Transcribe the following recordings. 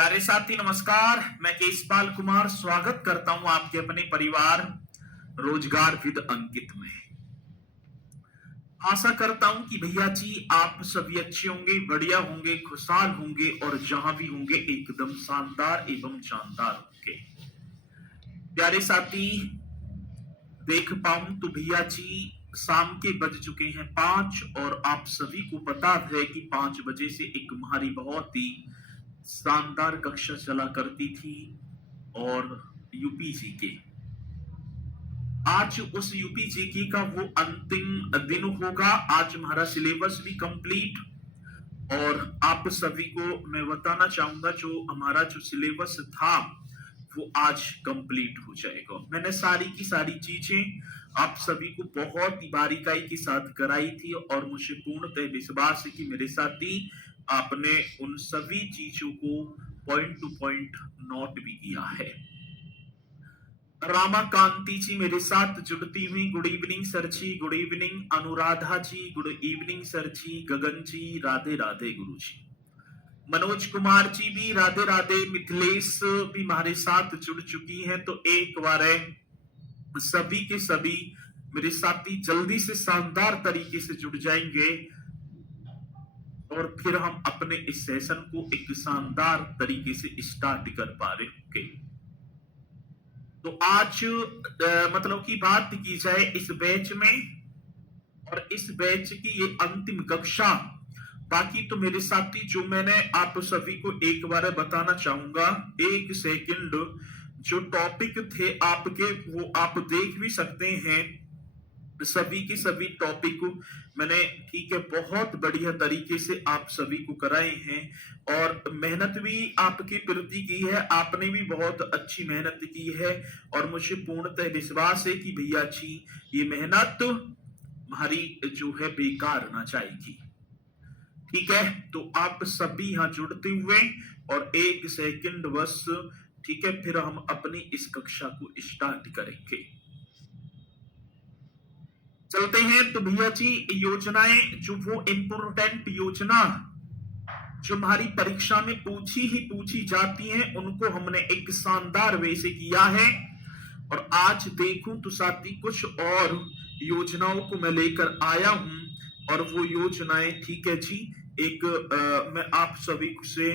प्यारे साथी नमस्कार। मैं केशपाल कुमार स्वागत करता हूं आपके अपने परिवार रोजगार विद अंकित में। आशा करता हूं कि भैया जी आप सभी अच्छे होंगे, बढ़िया होंगे, खुशहाल होंगे और जहां भी होंगे एकदम शानदार एवं जानदार होंगे। प्यारे साथी देख पाऊं तो भैया जी शाम के बज चुके हैं 5 और आप सभी को पता है कि 5 बजे से एक हमारी बहुत ही शानदार कक्षा चला करती थी और यूपीजी के आज उस यूपीजीके का वो अंतिम दिन होगा। आज हमारा सिलेबस भी कंप्लीट और आप सभी को मैं बताना चाहूंगा जो हमारा जो सिलेबस था वो आज कंप्लीट हो जाएगा। मैंने सारी की सारी चीजें आप सभी को बहुत ही बारीकाई के साथ कराई थी और मुझे पूर्णतः विश्वास है कि मेरे साथी आपने उन सभी चीजों को पॉइंट टू पॉइंट नोट भी किया है। रामा कांति जी मेरे साथ जुड़ती हुई, गुड इवनिंग सर जी, गुड इवनिंग। अनुराधा जी गुड इवनिंग सर जी। गगन जी राधे राधे गुरु जी। मनोज कुमार जी भी राधे राधे। मिथिलेश भी हमारे साथ जुड़ चुकी हैं। तो एक बार सभी के सभी मेरे साथी जल्दी से शानदार तरीके से जुड़ जाएंगे और फिर हम अपने इस सेशन को एक शानदार तरीके से स्टार्ट कर पा रहे होंगे। तो आज मतलब की बात की जाए इस बैच में और इस बैच की ये अंतिम कक्षा। बाकी तो मेरे साथी जो मैंने आप सभी को एक बार बताना चाहूंगा, एक सेकंड, जो टॉपिक थे आपके वो आप देख भी सकते हैं। सभी की सभी टॉपिक मैंने ठीक है बहुत बढ़िया तरीके से आप सभी को कराए हैं और मेहनत भी आपके प्रति की है। आपने भी बहुत अच्छी मेहनत की है और मुझे पूर्णतः विश्वास है कि भैया जी ये मेहनत हमारी जो है बेकार ना जाएगी। ठीक है, तो आप सभी यहाँ जुड़ते हुए और एक सेकंड बस, ठीक है, फिर हम अपनी इस कक्षा को स्टार्ट करेंगे। चलते हैं। तो भैया जी योजनाएं जो वो इंपोर्टेंट योजना जो हमारी परीक्षा में पूछी जाती हैं उनको हमने एक शानदार वे से किया है। और आज देखूं तो साथी कुछ और योजनाओं को मैं लेकर आया हूं और वो योजनाएं, ठीक है जी, एक मैं आप सभी से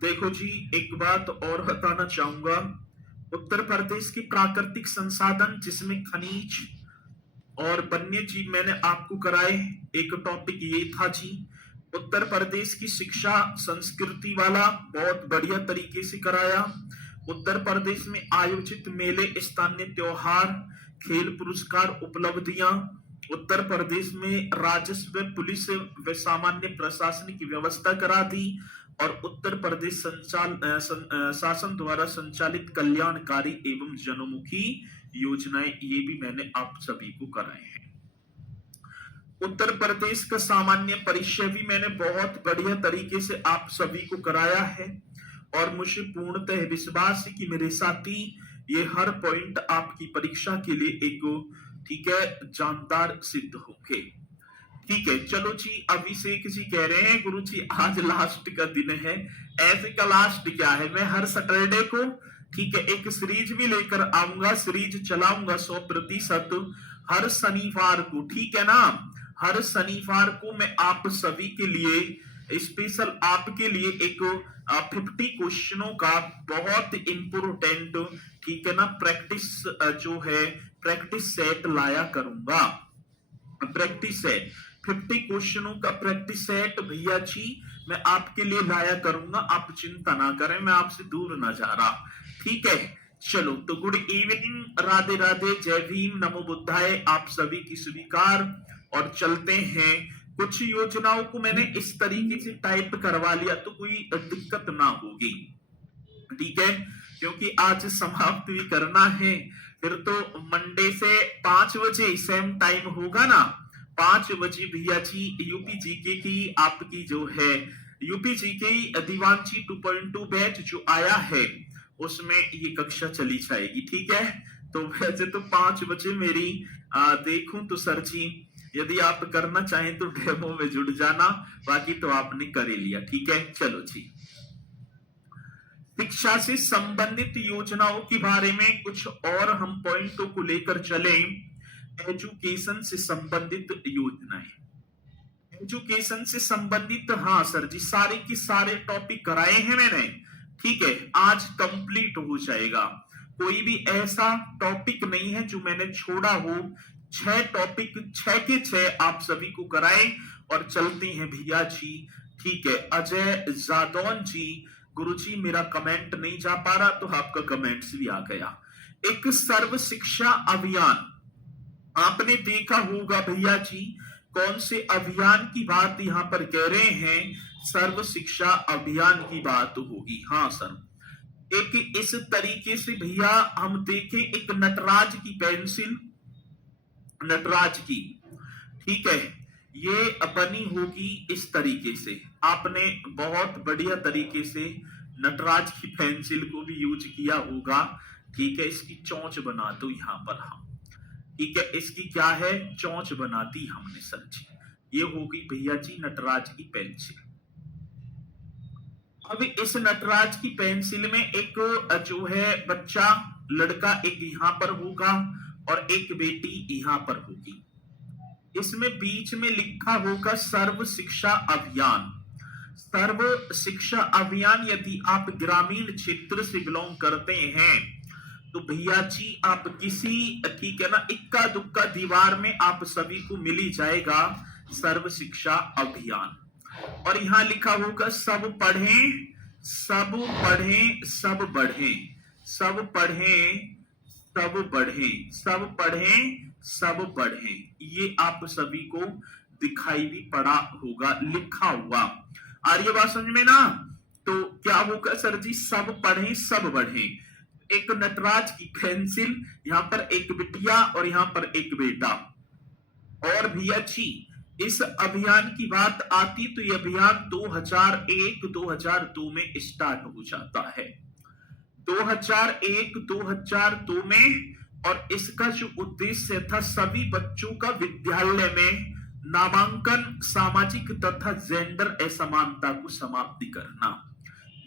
देखो जी एक बात और बताना चाहूंगा। उत्तर प्रदेश की प्राकृतिक संसाधन जिसमें खनिज और वन्य जीव मैंने आपको कराए। एक टॉपिक ये था जी। उत्तर प्रदेश की शिक्षा संस्कृति वाला बहुत बढ़िया तरीके से कराया। उत्तर प्रदेश में आयोजित मेले, स्थानीय त्योहार, खेल पुरस्कार, उपलब्धियां। उत्तर प्रदेश में राजस्व, पुलिस व सामान्य प्रशासनिक व्यवस्था करा दी और उत्तर प्रदेश शासन द्वारा संचालित कल्याणकारी एवं जनोमुखी योजनाएं ये भी मैंने आप सभी को कराए हैं। उत्तर प्रदेश का सामान्य परिचय भी मैंने बहुत बढ़िया तरीके से आप सभी को कराया है और मुझे पूर्णतः विश्वास है कि मेरे साथी ये हर पॉइंट आपकी परीक्षा के लिए एक, ठीक है, जानदार सिद्ध होंगे। ठीक है, चलो जी। अभिषेक जी कह रहे हैं गुरु जी आज लास्ट का दिन है। ऐसे का लास्ट क्या है, मैं हर सैटरडे को, ठीक है, एक सीरीज भी लेकर आऊंगा, सीरीज चलाऊंगा 100%। हर शनिवार को, ठीक है ना, हर शनिवार को मैं आप सभी के लिए स्पेशल आपके लिए एक 50 क्वेश्चनों का बहुत इंपोर्टेंट, ठीक है ना, प्रैक्टिस जो है प्रैक्टिस सेट लाया करूंगा। प्रैक्टिस सेट 50 क्वेश्चनों का प्रैक्टिस सेट भैया जी मैं आपके लिए लाया करूंगा। आप चिंता ना करें, मैं आपसे दूर ना जा रहा। ठीक है, चलो। तो गुड इवनिंग, राधे राधे, जय भीम, नमो बुद्धाय, आप सभी की स्वीकार। और चलते हैं। कुछ योजनाओं को मैंने इस तरीके से टाइप करवा लिया तो कोई दिक्कत ना होगी, ठीक है, क्योंकि आज समाप्त भी करना है। फिर तो मंडे से 5 बजे सेम टाइम होगा ना, 5 बजे भैया जी यूपीजीके की आपकी जो है यूपीजीके दीवानची 2.2 बैच जो आया है उसमें ये कक्षा चली जाएगी। ठीक है, तो वैसे तो 5 बजे मेरी देखूं तो सर जी यदि आप करना चाहें तो डेमो में जुड़ जाना, बाकी तो आपने कर ही लिया। ठीक है, चलो जी। शिक्षा से संबंधित योजनाओं के बारे में कुछ और हम पॉइंटों को लेकर चलें। एजुकेशन से संबंधित योजनाएं, एजुकेशन से संबंधित, हाँ सर जी, सारे के सारे टॉपिक कराए हैं मैंने। ठीक है, आज कंप्लीट हो जाएगा। कोई भी ऐसा टॉपिक नहीं है जो मैंने छोड़ा हो। 6 टॉपिक, 6 के 6 आप सभी को कराए और चलते हैं भैया जी। ठीक है, अजय जादौन जी, गुरुजी मेरा कमेंट नहीं जा पा रहा, तो आपका कमेंट्स भी आ गया। एक सर्व शिक्षा अभियान आपने देखा होगा भैया जी, कौन से अभियान की बात यहां पर कह रहे हैं? सर्व शिक्षा अभियान की बात होगी। हाँ सर, एक इस तरीके से भैया हम देखें, एक नटराज की पेंसिल, नटराज की, ठीक है, ये बनी होगी इस तरीके से। आपने बहुत बढ़िया तरीके से नटराज की पेंसिल को भी यूज किया होगा। ठीक है, इसकी चोंच बना दो यहां पर हम। ठीक है, इसकी क्या है? चोंच बना दी हमने सर जी। ये होगी भैया जी नटराज की पेंसिल। अब इस नटराज की पेंसिल में एक जो है बच्चा, लड़का एक यहां पर होगा और एक बेटी यहां पर होगी। इसमें बीच में लिखा होगा सर्व शिक्षा अभियान। सर्व शिक्षा अभियान, यदि आप ग्रामीण क्षेत्र से बिलोंग करते हैं तो भैया जी आप किसी, ठीक है ना, इक्का दुक्का दीवार में आप सभी को मिल ही जाएगा सर्व शिक्षा अभियान। और यहां लिखा होगा सब पढ़ें, सब पढ़ें, सब बढ़ें, सब पढ़ें, सब बढ़ें, सब पढ़ें, सब बढ़ें। ये आप सभी को दिखाई भी पड़ा होगा लिखा हुआ। आ रही है बात समझ में ना? तो क्या होगा सर जी? सब पढ़ें, सब बढ़ें। एक नटराज की पेंसिल, यहां पर एक बिटिया और यहां पर एक बेटा। और भैया जी इस अभियान की बात आती तो ये अभियान 2001-2002 में स्टार्ट हो जाता है। 2001-2002 में। और इसका जो उद्देश्य था, सभी बच्चों का विद्यालय में नामांकन, सामाजिक तथा जेंडर असमानता को समाप्ति करना।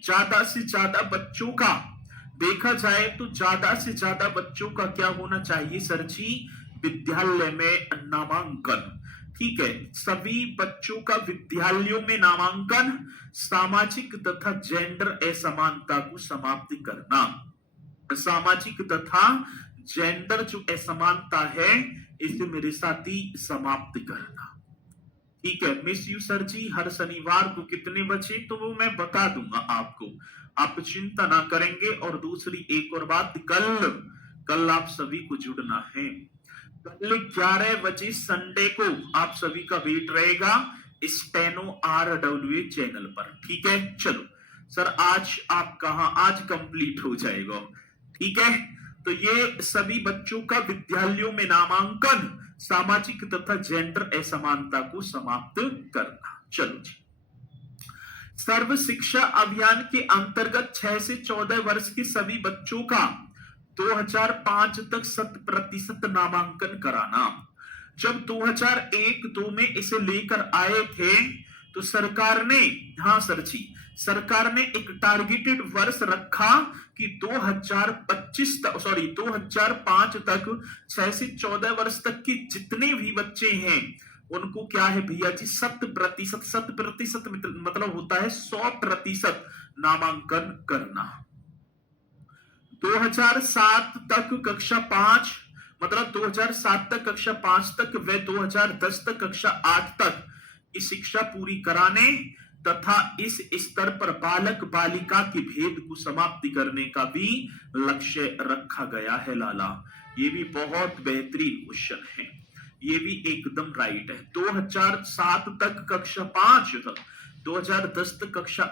ज्यादा से ज्यादा बच्चों का, देखा जाए तो ज्यादा से ज्यादा बच्चों का क्या होना चाहिए सर जी? विद्यालय में नामांकन। ठीक है, सभी बच्चों का विद्यालयों में नामांकन, सामाजिक तथा जेंडर असमानता को समाप्त करना। सामाजिक तथा जेंडर जो असमानता है इसे मेरे साथी समाप्त करना। ठीक है, मिस यू सर जी, हर शनिवार को कितने बजे, तो वो मैं बता दूंगा आपको, आप चिंता ना करेंगे। और दूसरी एक और बात, कल आप सभी को जुड़ना है। कल 11 बजे संडे को आप सभी का वेट रहेगा स्टेनो RWA चैनल पर। ठीक है, चलो सर आज आप कहां, आज कंप्लीट हो जाएगा। ठीक है, तो ये सभी बच्चों का विद्यालयों में नामांकन, सामाजिक तथा जेंडर असमानता को समाप्त करना। चलो जी, सर्व शिक्षा अभियान के अंतर्गत 6 से 14 वर्ष के सभी बच्चों का 2005 तक 100% नामांकन कराना। जब 2001-2 में इसे लेकर आए थे तो सरकार ने, हाँ सर जी, सरकार ने एक टारगेटेड वर्ष रखा कि 2005 तक 6 से 14 वर्ष तक के जितने भी बच्चे हैं उनको क्या है भैया जी 100% मतलब होता है 100% नामांकन करना। 2007 तक कक्षा 5, मतलब 2007 तक कक्षा 5 तक व 2010 तक कक्षा 8 तक की शिक्षा पूरी कराने तथा इस स्तर पर बालक बालिका के भेद को समाप्ति करने का भी लक्ष्य रखा गया है लाला। ये भी बहुत बेहतरीन क्वेश्चन है, ये भी एकदम राइट है। 2007 तक कक्षा 5 तक, 2010 तक कक्षा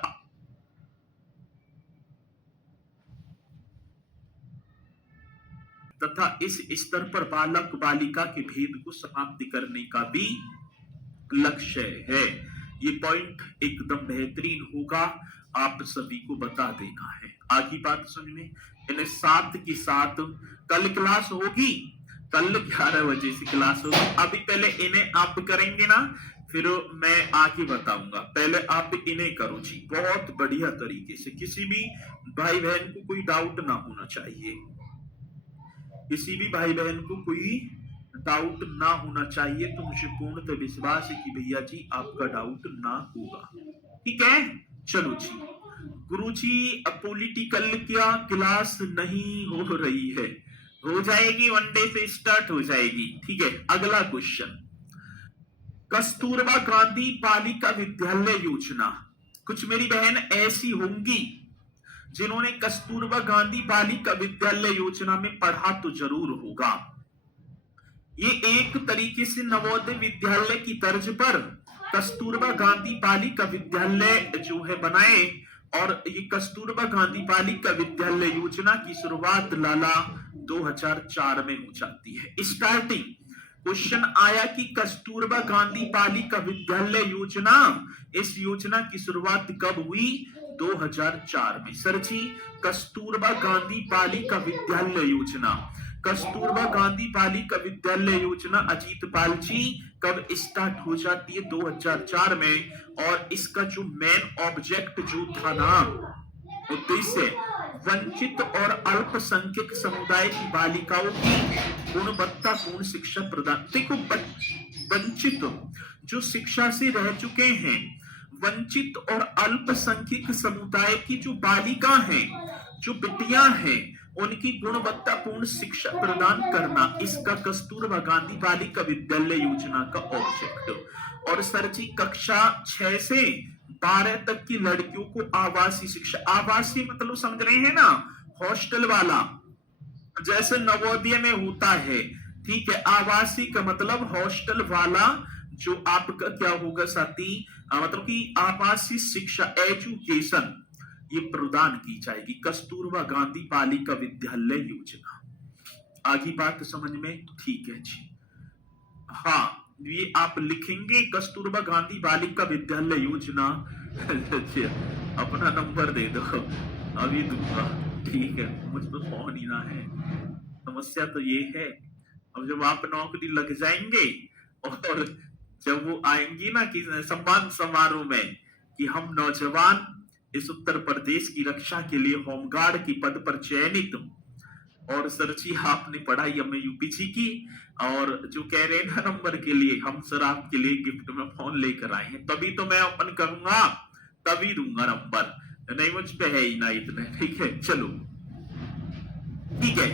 तथा इस स्तर पर बालक बालिका के भेद को समाप्ति करने का भी लक्ष्य है। ये पॉइंट एकदम बेहतरीन होगा, आप सभी को बता देना है। आगे बात समझ में, इन्हें साथ के साथ कल क्लास होगी कल 11 बजे से क्लास होगी। अभी पहले इन्हें आप करेंगे ना, फिर मैं आगे बताऊंगा। पहले आप इन्हें करो जी, बहुत बढ़िया तरीके से। किसी भी भाई बहन को कोई डाउट ना होना चाहिए, किसी भी भाई बहन को कोई डाउट ना होना चाहिए। तो मुझे पूर्णतः विश्वास है कि भैया जी आपका डाउट ना होगा। ठीक है, चलो जी। गुरुजी पॉलिटिकल क्या क्लास नहीं हो रही है? हो जाएगी, वनडे से स्टार्ट हो जाएगी। ठीक है, अगला क्वेश्चन, कस्तूरबा गांधी बालिका विद्यालय योजना। कुछ मेरी बहन ऐसी होंगी जिन्होंने कस्तूरबा गांधी बालिका विद्यालय योजना में पढ़ा तो जरूर होगा। ये एक तरीके से नवोदय विद्यालय की तर्ज पर कस्तूरबा गांधी बालिका विद्यालय जो है बनाए, और ये कस्तूरबा गांधी बालिका विद्यालय योजना की शुरुआत लाला 2004 में हो जाती है। स्टार्टिंग क्वेश्चन आया कि कस्तूरबा गांधी बालिका विद्यालय योजना, इस योजना की शुरुआत कब हुई? 2004 में। सर जी, कस्तूरबा गांधी बालिका विद्यालय योजना, कस्तूरबा गांधी बालिका विद्यालय योजना अजीत पाल जी कब स्टार्ट हो जाती है? 2004 में। और इसका जो मेन ऑब्जेक्ट जो था ना, उद्देश्य, वंचित और अल्पसंख्यक समुदाय की बालिकाओं की गुणवत्तापूर्ण शिक्षा प्रदान। देखो, वंचित जो शिक्षा से रह चुके हैं, वंचित और अल्पसंख्यक समुदाय की जो बालिका हैं, जो बिटियां हैं, उनकी गुणवत्तापूर्ण शिक्षा प्रदान करना, इसका कस्तूरबा गांधी बालिका विद्यालय योजना का ऑब्जेक्ट। और सर जी, कक्षा 6 से 12 तक की लड़कियों को आवासीय शिक्षा, आवासीय मतलब समझ रहे हैं ना, हॉस्टल वाला, जैसे नवोदय में होता है। ठीक है, आवासीय का मतलब हॉस्टल वाला, जो आपका क्या होगा साथी, मतलब कि आवासीय शिक्षा, एजुकेशन, ये प्रदान की जाएगी। कस्तूरबा गांधी बालिका विद्यालय योजना। आगे बात समझ में? ठीक है जी। हाँ, ये आप लिखेंगे कस्तूरबा गांधी बालिका विद्यालय योजना। अपना नंबर दे दो, अभी दूंगा। ठीक है, मुझ तो फोन ही ना है। समस्या तो ये है, अब जब आप नौकरी लग जाएंगे और जब वो आएंगी ना कि सम्मान समारोह में कि हम नौजवान इस उत्तर प्रदेश की रक्षा के लिए होमगार्ड की पद पर चयनित, और सर जी आपने पढ़ाई हमें यूपीजी की, और जो कह रहे हैं ना नंबर के लिए, हम सर आपके लिए गिफ्ट में फोन लेकर आए हैं, तभी तो मैं ओपन करूंगा, तभी दूंगा नंबर, नहीं मुझ पे है ही ना इतने। ठीक है, चलो ठीक है।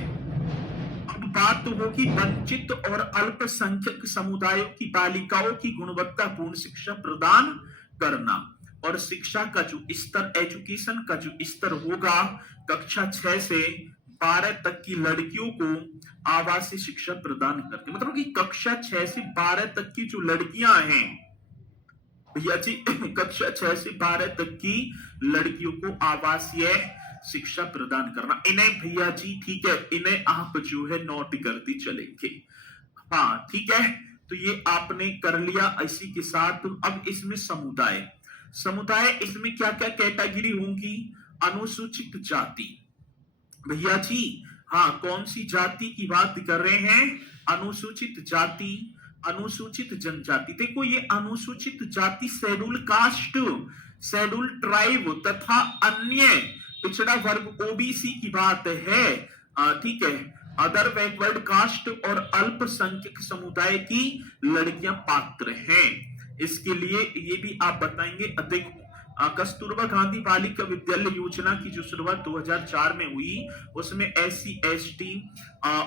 अब बात तो होगी वंचित और अल्पसंख्यक समुदायों की बालिकाओं की गुणवत्तापूर्ण शिक्षा प्रदान करना, और शिक्षा का जो स्तर, एजुकेशन का जो स्तर होगा, कक्षा 6 से 12 तक की लड़कियों को आवासीय शिक्षा प्रदान करके, मतलब कि कक्षा 6 से 12 तक की जो लड़कियां हैं भैया जी, कक्षा 6 से 12 तक की लड़कियों को आवासीय शिक्षा प्रदान करना, इन्हें भैया जी, ठीक है, इन्हें आप जो है नोट करते चलेंगे। हाँ ठीक है, तो ये आपने कर लिया। इसी के साथ अब इसमें समुदाय, समुदाय इसमें क्या क्या कैटेगरी होंगी? अनुसूचित जाति, भैया जी, हाँ, कौन सी जाति की बात कर रहे हैं? अनुसूचित जाति, अनुसूचित जनजाति। देखो, ये अनुसूचित जाति शेड्यूल कास्ट, शेड्यूल ट्राइब तथा अन्य पिछड़ा वर्ग ओबीसी की बात है। ठीक है, अदर बैकवर्ड कास्ट और अल्पसंख्यक समुदाय की लड़कियां पात्र हैं। इसके लिए ये भी आप बताएंगे। देखो, कस्तूरबा गांधी बालिका विद्यालय योजना की जो शुरुआत 2004 में हुई, उसमें एससी, एसटी,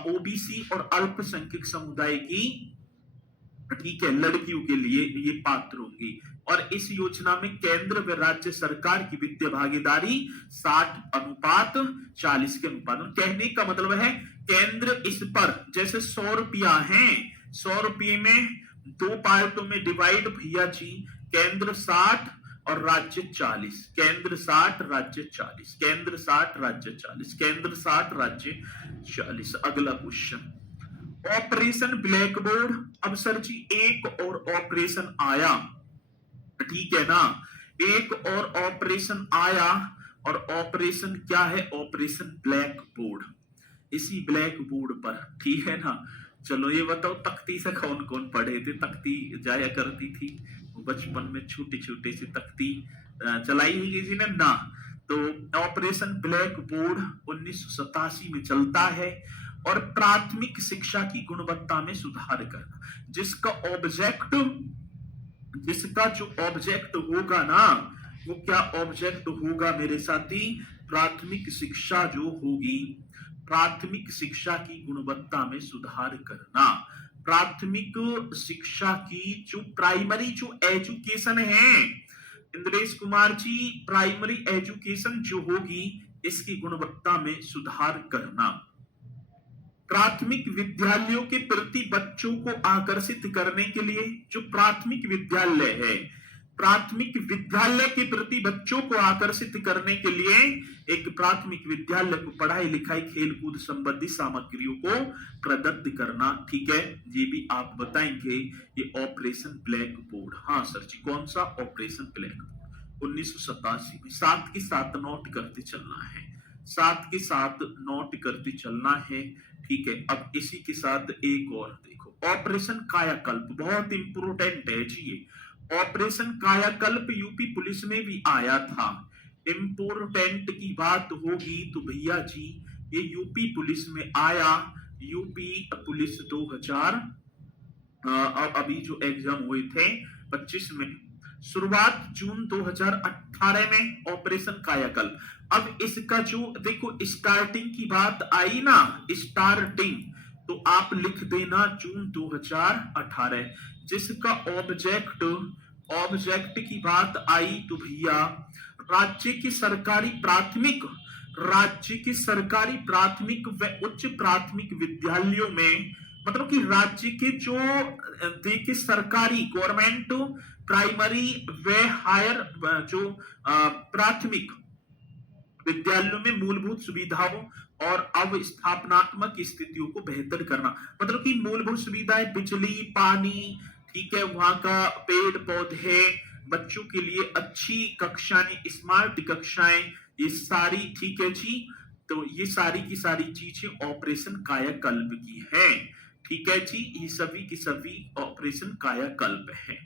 ओबीसी और अल्पसंख्यक समुदाय की, ठीक है, लड़कियों के लिए ये पात्र होंगी। और इस योजना में केंद्र व राज्य सरकार की वित्तीय भागीदारी 60:40 के अनुपात। कहने का मतलब है, केंद्र इस पर जैसे 100 रुपया है, 100 रुपये में 2 पार्टों में डिवाइड भैया जी, केंद्र 60 और राज्य 40, केंद्र 60 राज्य 40, केंद्र 60 राज्य 40, केंद्र 60 राज्य 40। अगला क्वेश्चन, ऑपरेशन ब्लैक बोर्ड। अब सर जी एक और ऑपरेशन आया, ठीक है ना, एक और ऑपरेशन आया, और ऑपरेशन क्या है? Operation black board. इसी ब्लैक बोर्ड पर, ठीक है ना, चलो ये बताओ, तख्ती से कौन कौन पढ़े थे? तख्ती जाया करती थी वो बचपन में, छोटे छोटे से तख्ती चलाई ही किसी ने ना। तो ऑपरेशन ब्लैक बोर्ड 1987 में चलता है, और प्राथमिक शिक्षा की गुणवत्ता में सुधार करना, जिसका ऑब्जेक्ट, जिसका जो ऑब्जेक्ट होगा ना, वो क्या ऑब्जेक्ट होगा मेरे साथी? प्राथमिक शिक्षा जो होगी, प्राथमिक शिक्षा की गुणवत्ता में सुधार करना। प्राथमिक शिक्षा की जो प्राइमरी जो एजुकेशन है, इंद्रेश कुमार जी, प्राइमरी एजुकेशन जो होगी, इसकी गुणवत्ता में सुधार करना। प्राथमिक विद्यालयों के प्रति बच्चों को आकर्षित करने के लिए, जो प्राथमिक विद्यालय है, प्राथमिक विद्यालय के प्रति बच्चों को आकर्षित करने के लिए एक प्राथमिक विद्यालय को पढ़ाई लिखाई खेलकूद संबंधी सामग्रियों को प्रदत्त करना। ठीक है, ये भी आप बताएंगे। ये ऑपरेशन ब्लैक बोर्ड, हाँ सर जी, कौन सा ऑपरेशन ब्लैक बोर्ड? 1987 में। साथ के साथ नोट करते चलना है, साथ के साथ नोट करते चलना है। ठीक है, अब इसी के साथ एक और देखो, ऑपरेशन कायाकल्प, बहुत इंपोर्टेंट है जी ये। ऑपरेशन कायाकल्प यूपी पुलिस में भी आया था। इंपोर्टेंट की बात होगी तो भैया जी, ये यूपी पुलिस में आया। यूपी पुलिस 2000 अभी जो एग्जाम हुए थे 25 में, शुरुआत जून 2018 में ऑपरेशन कायाकल्प। अब इसका जो देखो स्टार्टिंग की बात आई ना, स्टार्टिंग, तो आप लिख देना जून 2018। जिसका ऑब्जेक्ट, ऑब्जेक्ट की बात आई तो भैया राज्य की सरकारी प्राथमिक, राज्य के सरकारी प्राथमिक व उच्च प्राथमिक विद्यालयों में, मतलब कि राज्य के जो देखिए सरकारी गवर्नमेंट प्राइमरी व हायर जो प्राथमिक विद्यालयों में मूलभूत सुविधाओं और अवस्थापनात्मक स्थितियों को बेहतर करना, मतलब कि मूलभूत सुविधाएं, बिजली, पानी, ठीक है, वहां का पेड़ पौधे, बच्चों के लिए अच्छी कक्षाएं, स्मार्ट कक्षाएं, ये सारी, ठीक है जी। तो ये सारी की सारी चीजें ऑपरेशन कायाकल्प की है। ठीक है जी, ये सभी की सभी ऑपरेशन कायाकल्प है।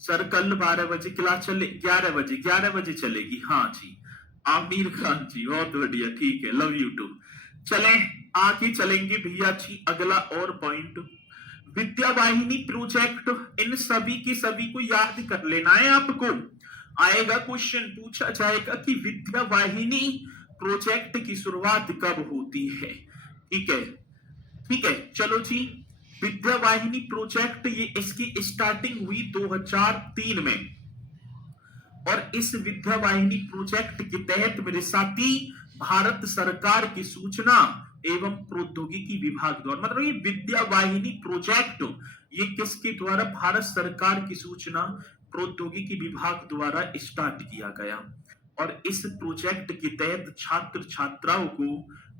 सर कल 12 बजे क्लास चले, 11 बजे, 11 बजे चलेगी, हाँ जी। आमिर खान जी, बहुत बढ़िया, ठीक है, लव यू टू। चले आगे चलेंगे भैया जी, अगला और पॉइंट, विद्या वाहिनी प्रोजेक्ट। इन सभी की सभी को याद कर लेना है आपको। आएगा क्वेश्चन, पूछा जाएगा कि विद्या वाहिनी प्रोजेक्ट की शुरुआत कब होती है। ठीक है, ठीक है, चलो जी। विद्या वाहिनी प्रोजेक्ट, ये इसकी स्टार्टिंग हुई 2003 में, और इस विद्या वाहिनी प्रोजेक्ट के तहत मेरे साथी भारत सरकार की सूचना एवं प्रौद्योगिकी विभाग द्वारा, मतलब ये विद्या वाहिनी प्रोजेक्ट ये किसके द्वारा? भारत सरकार की सूचना प्रौद्योगिकी विभाग द्वारा स्टार्ट किया गया। और इस प्रोजेक्ट के तहत छात्र छात्राओं को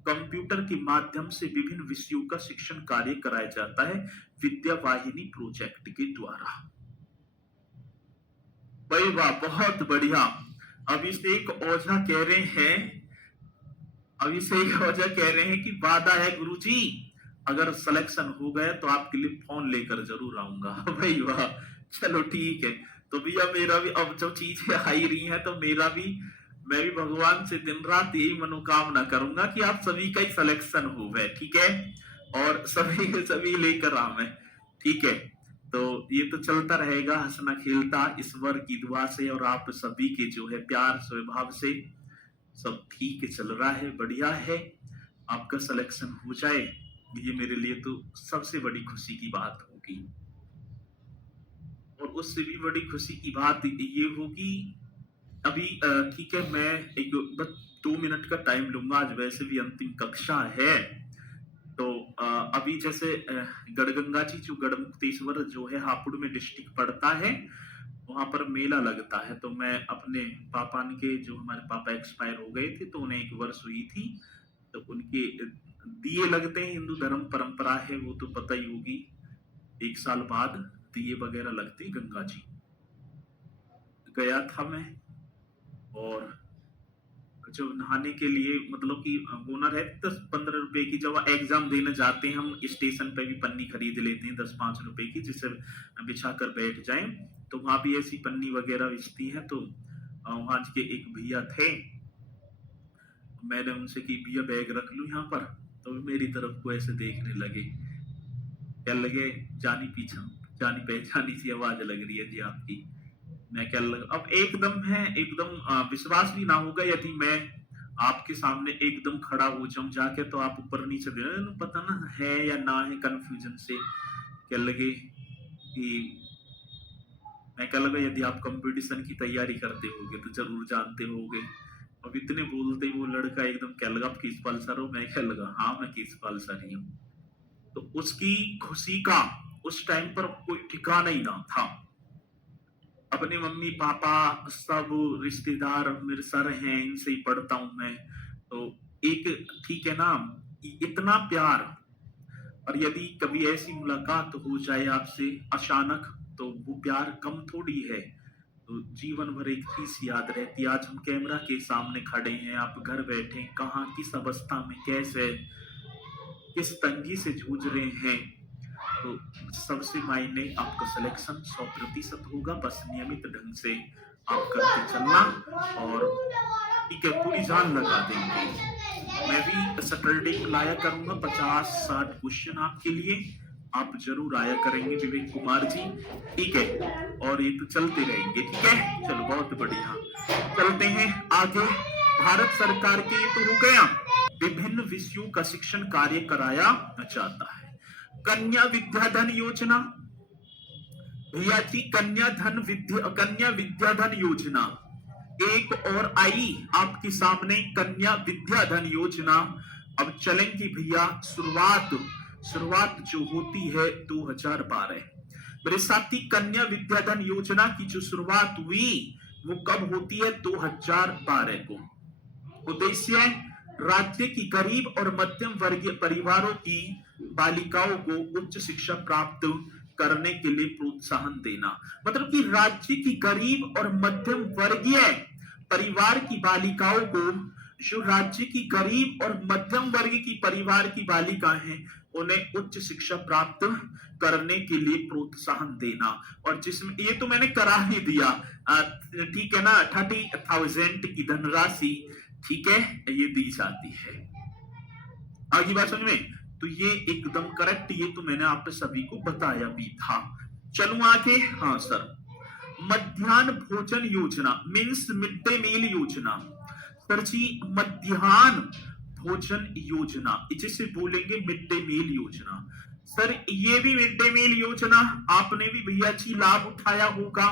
कंप्यूटर के माध्यम से विभिन्न विषयों का शिक्षण कार्य कराया जाता है विद्या वाहिनी प्रोजेक्ट के द्वारा। भाई वाह, बहुत बढ़िया। अभिषेक ओझा कह रहे हैं, अभिषेक ओझा कह रहे हैं कि वादा है गुरुजी, अगर सिलेक्शन हो गया तो आपके लिए फोन लेकर जरूर आऊंगा। भाई वाह, चलो ठीक है। तो भैया मेरा भी अब जो चीजें आई रही हैं, तो मेरा भी, मैं भी भगवान से दिन रात यही मनोकामना करूंगा कि आप सभी का ही सिलेक्शन हो गए, ठीक है, और सभी के सभी लेकर आवे, ठीक है। तो ये तो चलता रहेगा हंसना खेलता ईश्वर की दुआ से और आप सभी के जो है प्यार स्वभाव से, सब ठीक चल रहा है, बढ़िया है। आपका सिलेक्शन हो जाए, ये मेरे लिए तो सबसे बड़ी खुशी की बात होगी। और उससे भी बड़ी खुशी की बात ये होगी, अभी ठीक है, मैं एक बस 2 मिनट का टाइम लूंगा, आज वैसे भी अंतिम कक्षा है। तो अभी जैसे गढ़गंगा जी, जो गढ़मुक्तेश्वर जो है हापुड़ में डिस्ट्रिक्ट पड़ता है, वहां पर मेला लगता है। तो मैं अपने पापा के, जो हमारे पापा एक्सपायर हो गए थे, तो उन्हें 1 वर्ष हुई थी, तो उनके दिए लगते हैं, हिंदू धर्म परंपरा है, वो तो पता ही होगी। 1 साल बाद दिए वगैरह लगते गंगा जी, गया था मैं, और जो नहाने के लिए मतलब कि वो ना रहती 10-15 रुपए की, जब एग्जाम देने जाते हैं हम स्टेशन पे भी पन्नी खरीद लेते हैं 10-5 रुपए की, जिससे बिछा कर बैठ जाएं। तो वहां भी ऐसी पन्नी वगैरह बेचती हैं। तो वहां के एक भैया थे, मैंने उनसे कि भैया बैग रख लूं यहाँ पर, तो मेरी तरफ को ऐसे देखने लगे, क्या लगे जानी पीछा जानी पहचानी सी आवाज लग रही है जी आपकी। मैं क्या लगा, अब एकदम है एकदम विश्वास भी ना होगा यदि मैं आपके सामने एकदम खड़ा हो जाऊं जाके, तो आप ऊपर नीचे दे रहे हैं, पता ना है या ना है, कंफ्यूजन से क्या लगे कि मैं क्या लगा, यदि आप कंपटीशन की तैयारी करते होगे तो जरूर जानते होगे। अब इतने बोलते वो लड़का एकदम क्या लगा, आप किस पल्सर हो? मैं क्या लगा, हाँ मैं किस पल्सर ही हूँ। तो उसकी खुशी का उस टाइम पर कोई ठिकाना ही ना था। अपने मम्मी पापा सब रिश्तेदार मेरे सर हैं, इनसे ही पढ़ता हूं मैं। तो एक ठीक है ना, इतना प्यार। और यदि कभी ऐसी मुलाकात हो जाए आपसे अचानक, तो वो प्यार कम थोड़ी है। तो जीवन भर एक चीज याद रहती है। आज हम कैमरा के सामने खड़े हैं, आप घर बैठे कहाँ किस अवस्था में कैसे किस तंगी से जूझ रहे हैं। तो सबसे मायने आपका सिलेक्शन 100% होगा, बस नियमित ढंग से आप करते चलना, और ठीक है पूरी जान लगा देंगे। मैं भी सैटरडे को लाया करूंगा 50-60 क्वेश्चन आपके लिए, आप जरूर आया करेंगे विवेक कुमार जी, ठीक है। और ये तो चलते रहेंगे, ठीक है, चलो बहुत बढ़िया। चलते हैं आगे। भारत सरकार के, ये तो हो गया, विभिन्न विषयों का शिक्षण कार्य कराया जाता है। कन्या विद्याधन योजना, भैया जी कन्या विद्याधन योजना एक और आई आपके सामने, कन्या विद्याधन योजना। अब चलेंगी भैया, शुरुआत जो होती है 2012। मेरे साथी, कन्या विद्याधन योजना की जो शुरुआत हुई वो कब होती है? 2012 को। उद्देश्य राज्य की गरीब और मध्यम वर्गीय परिवारों की बालिकाओं को उच्च शिक्षा प्राप्त करने के लिए प्रोत्साहन देना। मतलब कि राज्य की गरीब और मध्यम वर्गीय परिवार की बालिकाओं को, जो राज्य की गरीब और मध्यम वर्ग की परिवार की बालिकाएं हैं, उन्हें उच्च शिक्षा प्राप्त करने के लिए प्रोत्साहन देना। और जिसमें ये तो मैंने करा ही दिया, ठीक है ना, 30,000 की धनराशि, ठीक है, ये दी जाती है। आगे बात समझ में? तो ये एकदम करेक्ट, ये तो मैंने आप सभी को बताया भी था। चलूं आगे। हाँ सर, मध्याह्न भोजन योजना मीन्स मिड डे मील योजना। सर जी, मध्याह्न भोजन योजना जिसे बोलेंगे मिड डे मील योजना। सर ये भी मिड डे मील योजना आपने भी भैया जी लाभ उठाया होगा।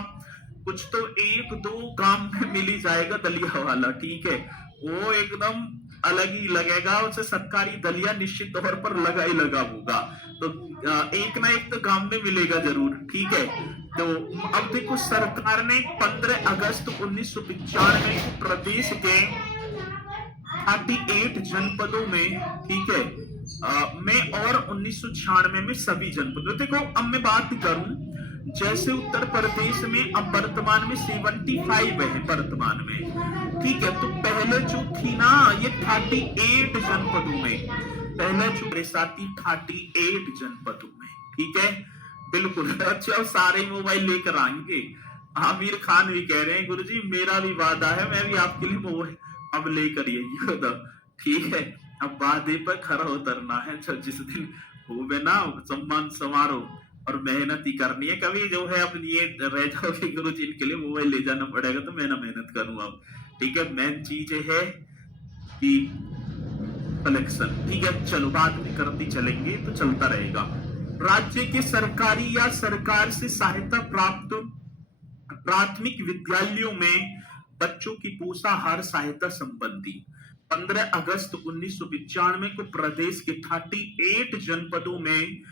कुछ तो एक दो गांव में मिल ही जाएगा दलिया वाला, ठीक है, वो एकदम अलग ही लगेगा, उसे सरकारी दलिया निश्चित तौर पर लगा ही लगा होगा। तो एक ना एक तो गांव में मिलेगा जरूर, ठीक है। तो अब देखो, सरकार ने 15 अगस्त 1995 को प्रदेश के 38 जनपदों में, ठीक है, में और 1996 में सभी जनपदों। देखो अब मैं बात करूं, जैसे उत्तर प्रदेश में अब वर्तमान में 75 है वर्तमान में, ठीक है। तो पहले जो थी ना ये 38 जनपदों में, पहले जो साथी 38 जनपदों में, ठीक है, बिल्कुल। अच्छा, सारे मोबाइल लेकर आएंगे। आमिर खान भी कह रहे हैं गुरुजी मेरा भी वादा है, मैं भी आपके लिए मोबाइल अब लेकर यही, ठीक है। अब वादे पर खरा उतरना है, जिस दिन हो ना सम्मान समारोह, और मेहनत ही करनी है। कभी जो है अपनी ये रह जाओगे गुरुजी इनके लिए मोबाइल ले जाना पड़ेगा, तो मैं ना मेहनत करूंगा, ठीक है। मेन चीज है कि कलेक्शन, ठीक है। चलो बात भी करती चलेंगे तो चलता रहेगा। राज्य के सरकारी या सरकार से सहायता प्राप्त प्राथमिक विद्यालयों में बच्चों की पोषाहार सहायता संबंधी 15 अगस्त 1995 को प्रदेश के 38 जनपदों में,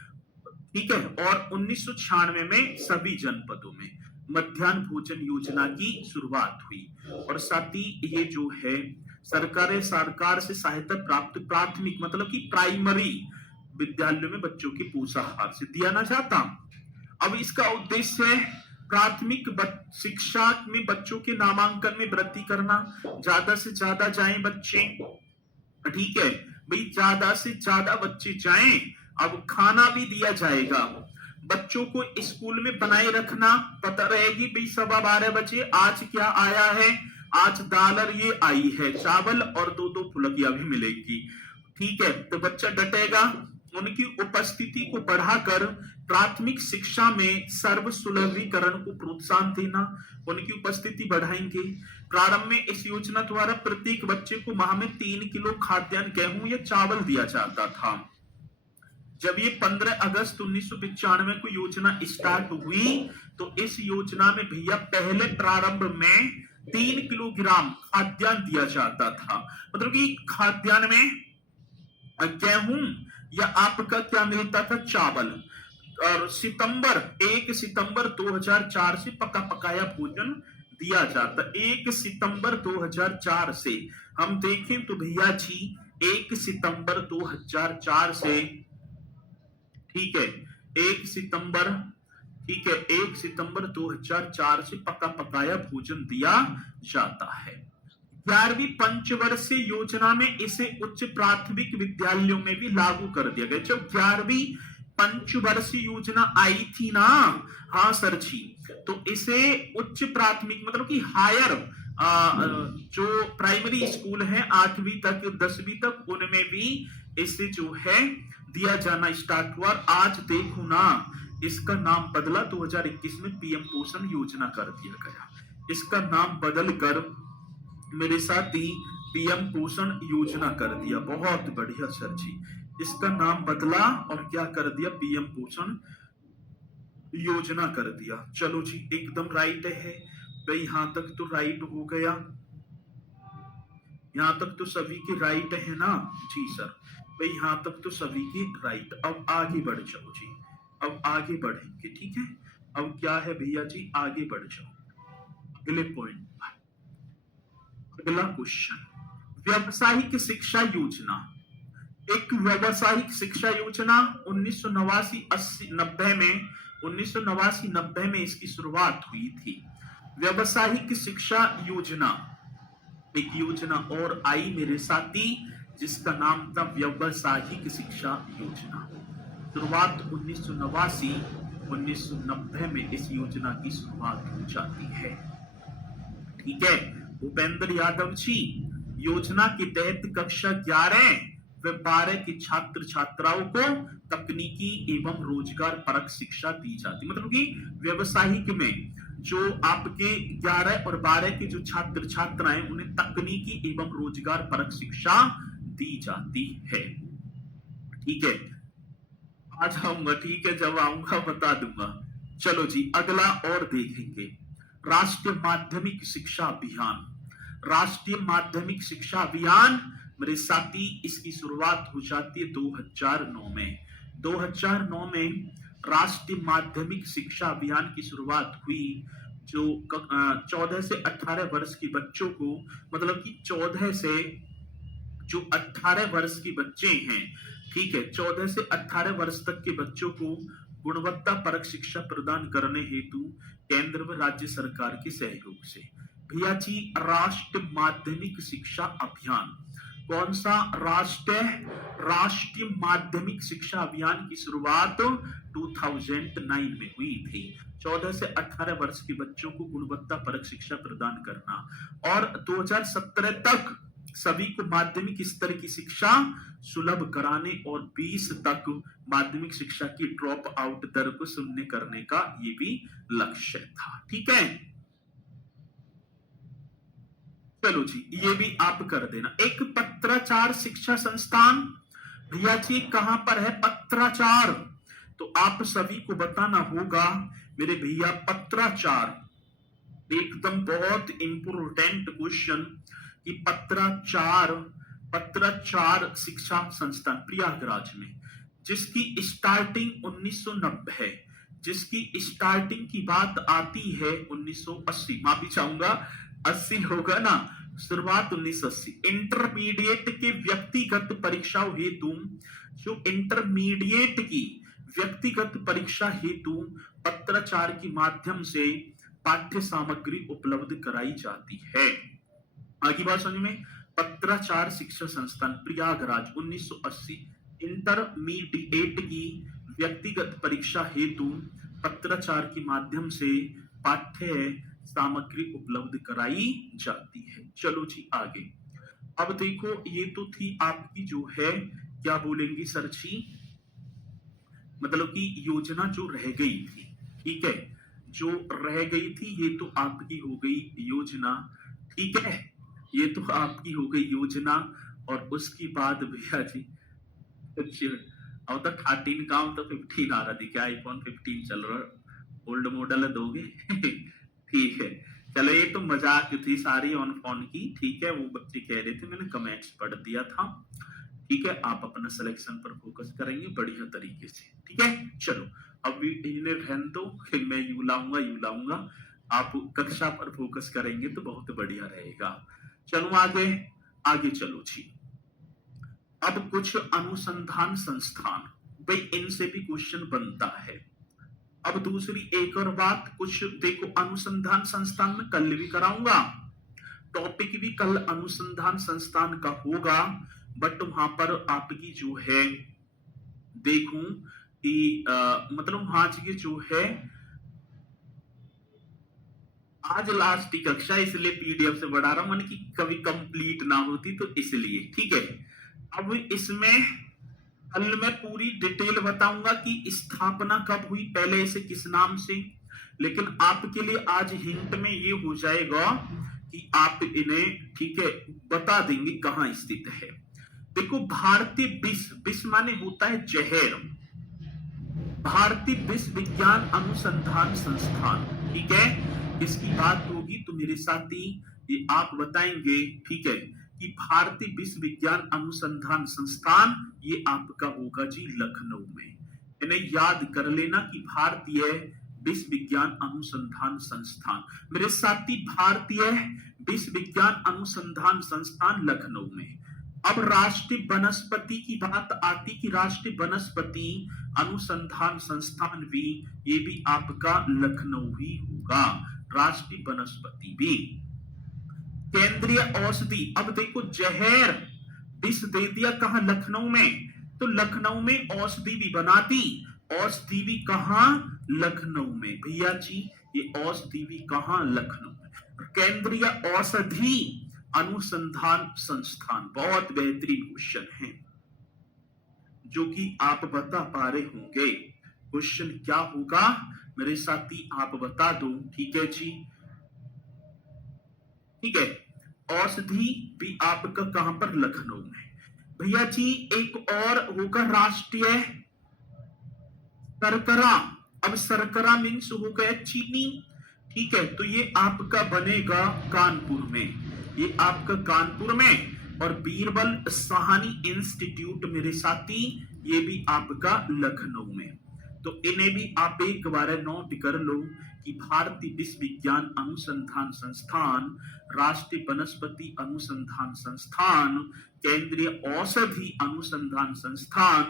ठीक है, और 1996 में सभी जनपदों में मध्याह्न भोजन योजना की शुरुआत हुई। और साथ ही ये जो है सरकार से सहायता प्राप्त प्राथमिक मतलब कि प्राइमरी विद्यालयों में बच्चों की पोषाहार से दिया ना जाता। अब इसका उद्देश्य प्राथमिक शिक्षा में बच्चों के नामांकन में वृद्धि करना, ज्यादा से ज्यादा जाएं बच्चे, ठीक है भाई, ज्यादा से ज्यादा बच्चे जाएं। अब खाना भी दिया जाएगा, बच्चों को स्कूल में बनाए रखना, पता रहेगी भाई 12:15 बजे आज क्या आया है, आज दाल और ये आई है, चावल और दो फुलकियां भी मिलेगी, ठीक है। तो बच्चा डटेगा। उनकी उपस्थिति को बढ़ाकर प्राथमिक शिक्षा में सर्व सुलभीकरण को प्रोत्साहन देना, उनकी उपस्थिति बढ़ाएंगे। प्रारंभ में इस योजना द्वारा प्रत्येक बच्चे को माह में 3 किलो खाद्यान्न, गेहूं या चावल दिया जाता था। जब ये 15 अगस्त 1995 को योजना स्टार्ट हुई तो इस योजना में भैया पहले प्रारंभ में 3 किलोग्राम खाद्यान्न दिया जाता था। मतलब कि खाद्यान्न में गेहूं या आपका क्या मिलता था, चावल। और 1 सितंबर 2004 से पका पकाया भोजन दिया जाता। 1 सितंबर 2004 से हम देखें तो भैया जी 1 सितंबर 2004 से, ठीक है, 1 सितंबर, ठीक है, 1 सितंबर 2004 से पका पकाया भोजन दिया जाता है। 11वीं पंचवर्षीय योजना में इसे उच्च प्राथमिक विद्यालयों में भी लागू कर दिया गया। जब 11वीं पंचवर्षीय योजना आई थी ना, हाँ सर जी, तो इसे उच्च प्राथमिक मतलब कि हायर जो प्राइमरी स्कूल है 8वीं तक 10वीं तक, उनमें भी इसे जो है दिया जाना स्टार्ट हुआ। आज देखो ना, इसका नाम बदला 2021 में पीएम पोषण योजना कर दिया गया। इसका नाम बदल कर मेरे साथी पीएम पोषण योजना कर दिया। बहुत बढ़िया सर जी, इसका नाम बदला और क्या कर दिया, पीएम पोषण योजना कर दिया। चलो जी, एकदम राइट है भाई, यहां तक तो राइट हो गया, यहां तक तो सभी के राइट है ना जी सर भाई, यहां तक तो सभी के राइट। अब आगे बढ़ जाओ जी, अब आगे बढ़ेंगे, ठीक है। अब क्या है भैया जी, आगे बढ़ जाओ अगले पॉइंट पर। अगला क्वेश्चन, व्यावसायिक शिक्षा योजना। एक व्यावसायिक शिक्षा योजना 1989-90 में 1989-90 में इसकी शुरुआत हुई थी। व्यावसायिक शिक्षा योजना, एक योजना और आई मेरे साथी जिसका नाम था व्यावसायिक शिक्षा योजना। शुरुआत 1989-1990 में इस योजना की शुरुआत हो जाती है, ठीक है। भूपेंद्र यादव जी, योजना के तहत कक्षा 11 व 12 के छात्र छात्राओं को तकनीकी एवं रोजगार परक शिक्षा दी जाती। मतलब कि व्यवसायिक में जो आपके 11 और 12 के जो छात्र छात्राएं उन्हें तकनीकी एवं रोजगार परक शिक्षा दी जाती है, ठीक है। आ जाऊंगा, ठीक है, जब आऊंगा बता दूंगा। चलो जी, अगला और देखेंगे, राष्ट्रीय माध्यमिक शिक्षा अभियान। राष्ट्रीय माध्यमिक शिक्षा अभियान मेरे साथी इसकी शुरुआत हो जाती है 2009 में। 2009 में राष्ट्रीय माध्यमिक शिक्षा अभियान की शुरुआत हुई, जो 14 से 18 वर्ष के बच्चों को, मतलब कि 14 से जो 18 वर्ष के बच्चे हैं, ठीक है, 14 से 18 वर्ष तक के बच्चों को गुणवत्ता परक शिक्षा प्रदान करने हेतु केंद्र व राज्य सरकार के सहयोग से। भैया जी, राष्ट्रीय माध्यमिक शिक्षा अभियान कौन सा, राष्ट्रीय माध्यमिक शिक्षा अभियान की शुरुआत 2009 में हुई थी। 14 से 18 वर्ष के बच्चों को गुणवत्ता परक शिक्षा प्रदान करना, और 2017 तक सभी को माध्यमिक स्तर की शिक्षा सुलभ कराने और 20 तक माध्यमिक शिक्षा की ड्रॉप आउट दर को शून्य करने का ये भी लक्ष्य था, ठीक है। चलो जी, ये भी आप कर देना। एक पत्राचार शिक्षा संस्थान, भैया जी कहां पर है पत्राचार, तो आप सभी को बताना होगा मेरे भैया। पत्राचार एकदम बहुत इंपोर्टेंट क्वेश्चन कि पत्राचार शिक्षा संस्थान प्रयागराज में, जिसकी स्टार्टिंग 1990 है, जिसकी स्टार्टिंग की बात आती है 1980, माफी चाहूंगा 80 होगा ना, शुरुआत 1980। इंटरमीडिएट के व्यक्तिगत परीक्षाओं हेतु जो इंटरमीडिएट की व्यक्तिगत परीक्षा हेतु पत्राचार के माध्यम से पाठ्य सामग्री उपलब्ध कराई जाती है। आगे बात समझ में। पत्राचार शिक्षा संस्थान प्रयागराज 1980 इंटरमीडिएट की व्यक्तिगत परीक्षा हेतु पत्राचार के माध्यम से पाठ्य सामग्री उपलब्ध कराई जाती है। चलो जी आगे। अब देखो ये तो थी आपकी जो है क्या बोलेंगे सर जी, मतलब कि योजना जो रह गई थी, ठीक है, जो रह गई थी ये तो आपकी हो गई योजना, ठीक है, ये तो आपकी हो गई योजना। और उसके बाद भैया जी कुछ अब तो 13 काम तो 15 आ रहा थी, क्या आईफोन 15 चल रहा, ओल्ड मॉडल दोगे ठीक है। चलो ये तो मजाक थी सारी ऑन फोन की, ठीक है, वो बच्चे कह रहे थे, मैंने कमेंट्स पढ़ दिया था, ठीक है। आप अपना सिलेक्शन पर फोकस करेंगे बढ़िया तरीके से, ठीक है। चलो अब इन्हें रहने दो, फिर मैं यू लाऊंगा, आप कक्षा पर फोकस करेंगे तो बहुत बढ़िया रहेगा। चलो आगे, आगे चलो जी। अब कुछ अनुसंधान संस्थान, भाई इनसे भी क्वेश्चन बनता है। अब दूसरी एक और बात, कुछ देखो अनुसंधान संस्थान में कल भी कराऊंगा, टॉपिक भी कल अनुसंधान संस्थान का होगा, बट वहां पर आपकी जो है देखूं कि मतलब वहां की जो है आज लास्ट की कक्षा, इसलिए पीडीएफ से बढ़ा रहा हूं, मन की कभी कंप्लीट ना होती तो इसलिए, ठीक है। अब इसमें कल मैं पूरी डिटेल बताऊंगा कि स्थापना कब हुई, पहले इसे किस नाम से, लेकिन आपके लिए आज हिंट में ये हो जाएगा कि आप इन्हें, ठीक है, बता देंगे कहां स्थित है। देखो भारतीय विश्व माने होता है जहर, भारतीय विश्व विज्ञान अनुसंधान संस्थान, ठीक है, इसकी बात होगी तो मेरे साथी ये आप बताएंगे, ठीक है, कि भारतीय विश्व विज्ञान अनुसंधान संस्थान ये आपका होगा जी लखनऊ में। इन्हें याद कर लेना कि भारतीय विश्व विज्ञान अनुसंधान संस्थान, मेरे साथी भारतीय विश्व विज्ञान अनुसंधान संस्थान लखनऊ में। अब राष्ट्रीय वनस्पति की बात आती कि राष्ट्रीय वनस्पति अनुसंधान संस्थान भी, ये भी आपका लखनऊ ही होगा, राष्ट्रीय वनस्पति भी। केंद्रीय औषधि, अब देखो जहर विष दे दिया कहा लखनऊ में, तो लखनऊ में औषधि भी बनाती, औषधि भी कहा लखनऊ में, भैया जी ये औषधि भी कहा लखनऊ में। केंद्रीय औषधि अनुसंधान संस्थान, बहुत बेहतरीन क्वेश्चन है जो कि आप बता पा रहे होंगे। क्वेश्चन क्या होगा मेरे साथी आप बता दो, ठीक है जी, ठीक है। औषधि भी आपका कहां पर लखनऊ में। भैया जी एक और होगा राष्ट्रीय शर्करा, अब शर्करा मीन्स हो गया चीनी, ठीक है, तो ये आपका बनेगा कानपुर में, ये आपका कानपुर में। और बीरबल साहनी इंस्टीट्यूट मेरे साथी ये भी आपका लखनऊ में। तो इन्हें भी आप एक बार नोट कर लो कि भारतीय विश्व विज्ञान अनुसंधान संस्थान, राष्ट्रीय वनस्पति अनुसंधान संस्थान, केंद्रीय औषधि अनुसंधान संस्थान,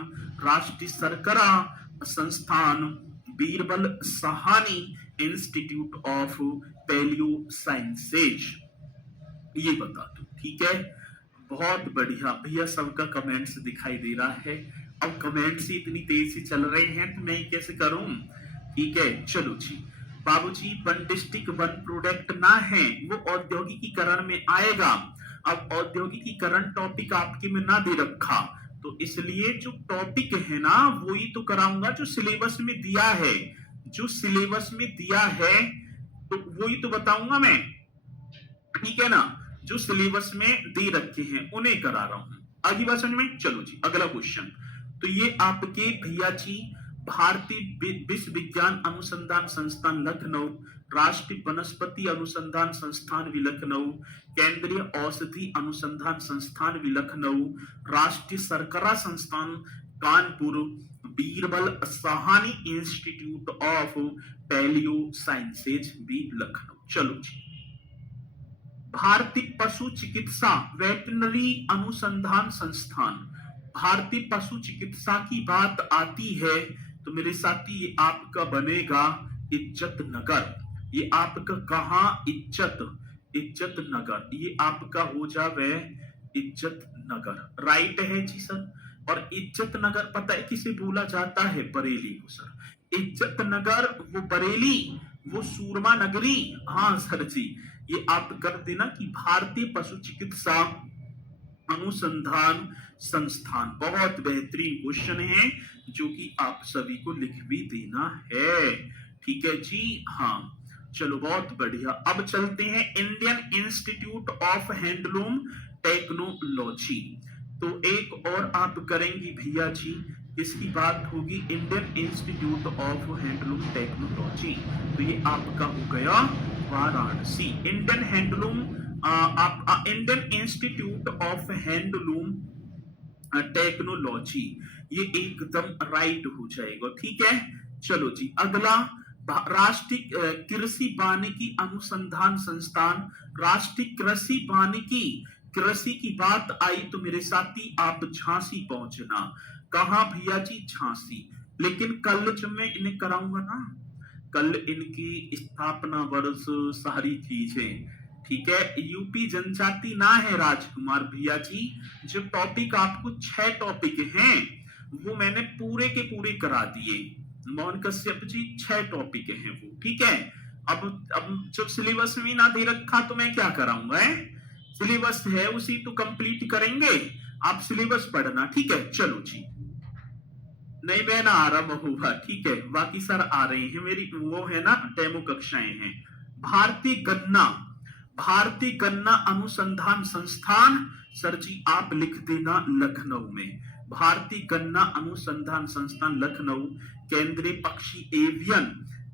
राष्ट्रीय शर्करा संस्थान, Birbal Sahni Institute of Palaeosciences, ये बता दो, ठीक है। बहुत बढ़िया भैया, सबका कमेंट्स दिखाई दे रहा है। अब कमेंट्स ही इतनी तेज से चल रहे हैं तो मैं कैसे करूं, ठीक है। चलो जी बाबूजी, वन डिस्ट्रिक्ट वन प्रोडक्ट ना है, वो औद्योगिकीकरण में आएगा। अब औद्योगिकीकरण टॉपिक आपके में ना दे रखा, तो इसलिए जो टॉपिक है ना वही तो कराऊंगा जो सिलेबस में दिया है, जो सिलेबस में दिया है तो वही तो बताऊंगा मैं, ठीक है ना, जो सिलेबस में दे रखे हैं उन्हें करा रहा हूं। आगे बात समझ में। चलो जी अगला क्वेश्चन, तो ये आपके भैया जी भारतीय विश्व विज्ञान अनुसंधान संस्थान लखनऊ, राष्ट्रीय वनस्पति अनुसंधान संस्थान भी लखनऊ, केंद्रीय औषधि अनुसंधान संस्थान भी लखनऊ, राष्ट्रीय शर्करा संस्थान Kanpur, Birbal Sahni Institute of Palaeosciences भी लखनऊ। चलो जी भारतीय पशु चिकित्सा वेटनरी अनुसंधान संस्थान, भारतीय पशु चिकित्सा की बात आती है तो मेरे साथी ये आपका बनेगा इज्जत नगर। ये आपका कहाँ? इज्जत, इज्जत नगर, ये आपका हो जावे इज्जत नगर। राइट है जी सर। और इज्जत नगर पता है किसे बोला जाता है? बरेली को सर। इज्जत नगर वो बरेली, वो सूरमा नगरी। हाँ सर जी, ये आप कर देना कि भारतीय पशु चिकित्सा अनुसंधान संस्थान। बहुत बेहतरीन क्वेश्चन है जो कि आप सभी को लिख भी देना है। ठीक है जी, हाँ चलो बहुत बढ़िया। अब चलते हैं Indian Institute of handloom technology. तो एक और आप करेंगी भैया जी, इसकी बात होगी Indian Institute of handloom technology. तो ये आपका हो गया वाराणसी। इंडियन हैंडलूम आप Indian Institute of handloom technology, ये एकदम राइट हो जाएगा। ठीक है, चलो जी अगला। राष्ट्रीय कृषि वानिकी अनुसंधान संस्थान। राष्ट्रीय कृषि वानिकी, कृषि की बात आई तो मेरे साथी आप झांसी पहुंचना। कहा भैया जी? झांसी। लेकिन कल जब मैं इन्हें कराऊंगा ना, कल इनकी स्थापना वर्ष सारी चीजें, ठीक है, यूपी जनजाति ना है राजकुमार भैया जी। जो टॉपिक आपको 6 टॉपिक हैं वो मैंने पूरे के पूरे करा दिए। मोहन कश्यप जी 6 टॉपिक हैं वो, ठीक है। अब जब सिलेबस में ना दे रखा तो मैं क्या कराऊंगा? सिलेबस है उसी तो कंप्लीट करेंगे। आप सिलेबस पढ़ना, ठीक है। चलो जी, नहीं मैं ना आ रहा हुआ, ठीक है। बाकी सर आ रहे हैं, मेरी वो है ना डेमो कक्षाएं हैं। भारतीय गन्ना, भारतीय गन्ना अनुसंधान संस्थान। सर जी आप लिख देना लखनऊ में। भारतीय गन्ना अनुसंधान संस्थान लखनऊ। केंद्रीय पक्षी एवियन,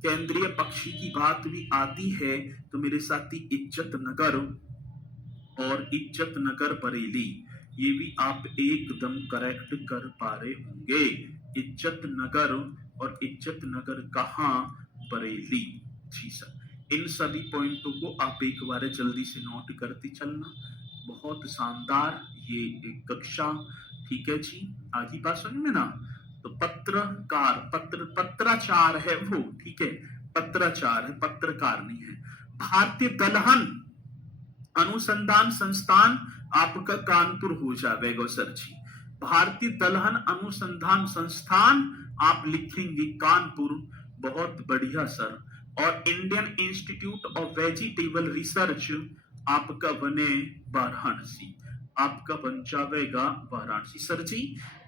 केंद्रीय पक्षी की बात भी आती है तो मेरे साथी इज्जत नगर और इज्जत नगर बरेली, ये भी आप एकदम करेक्ट कर पा रहे होंगे। इज्जत नगर और इज्जत नगर कहाँ? बरेली। जी सर, इन सभी पॉइंटों को आप एक बार जल्दी से नोट करते चलना। बहुत शानदार ये एक कक्षा, ठीक है जी। आगे बात समझ में ना? तो पत्रकार, पत्राचार है वो, ठीक है, पत्राचार है, पत्रकार नहीं है। भारतीय दलहन अनुसंधान संस्थान आपका कानपुर हो जाएगा सर जी। भारतीय दलहन अनुसंधान संस्थान आप लिखेंगे कानपुर। बहुत बढ़िया सर। और Indian Institute of Vegetable Research आपका बने वाराणसी, आपका बन जाएगा Varanasi sir ji.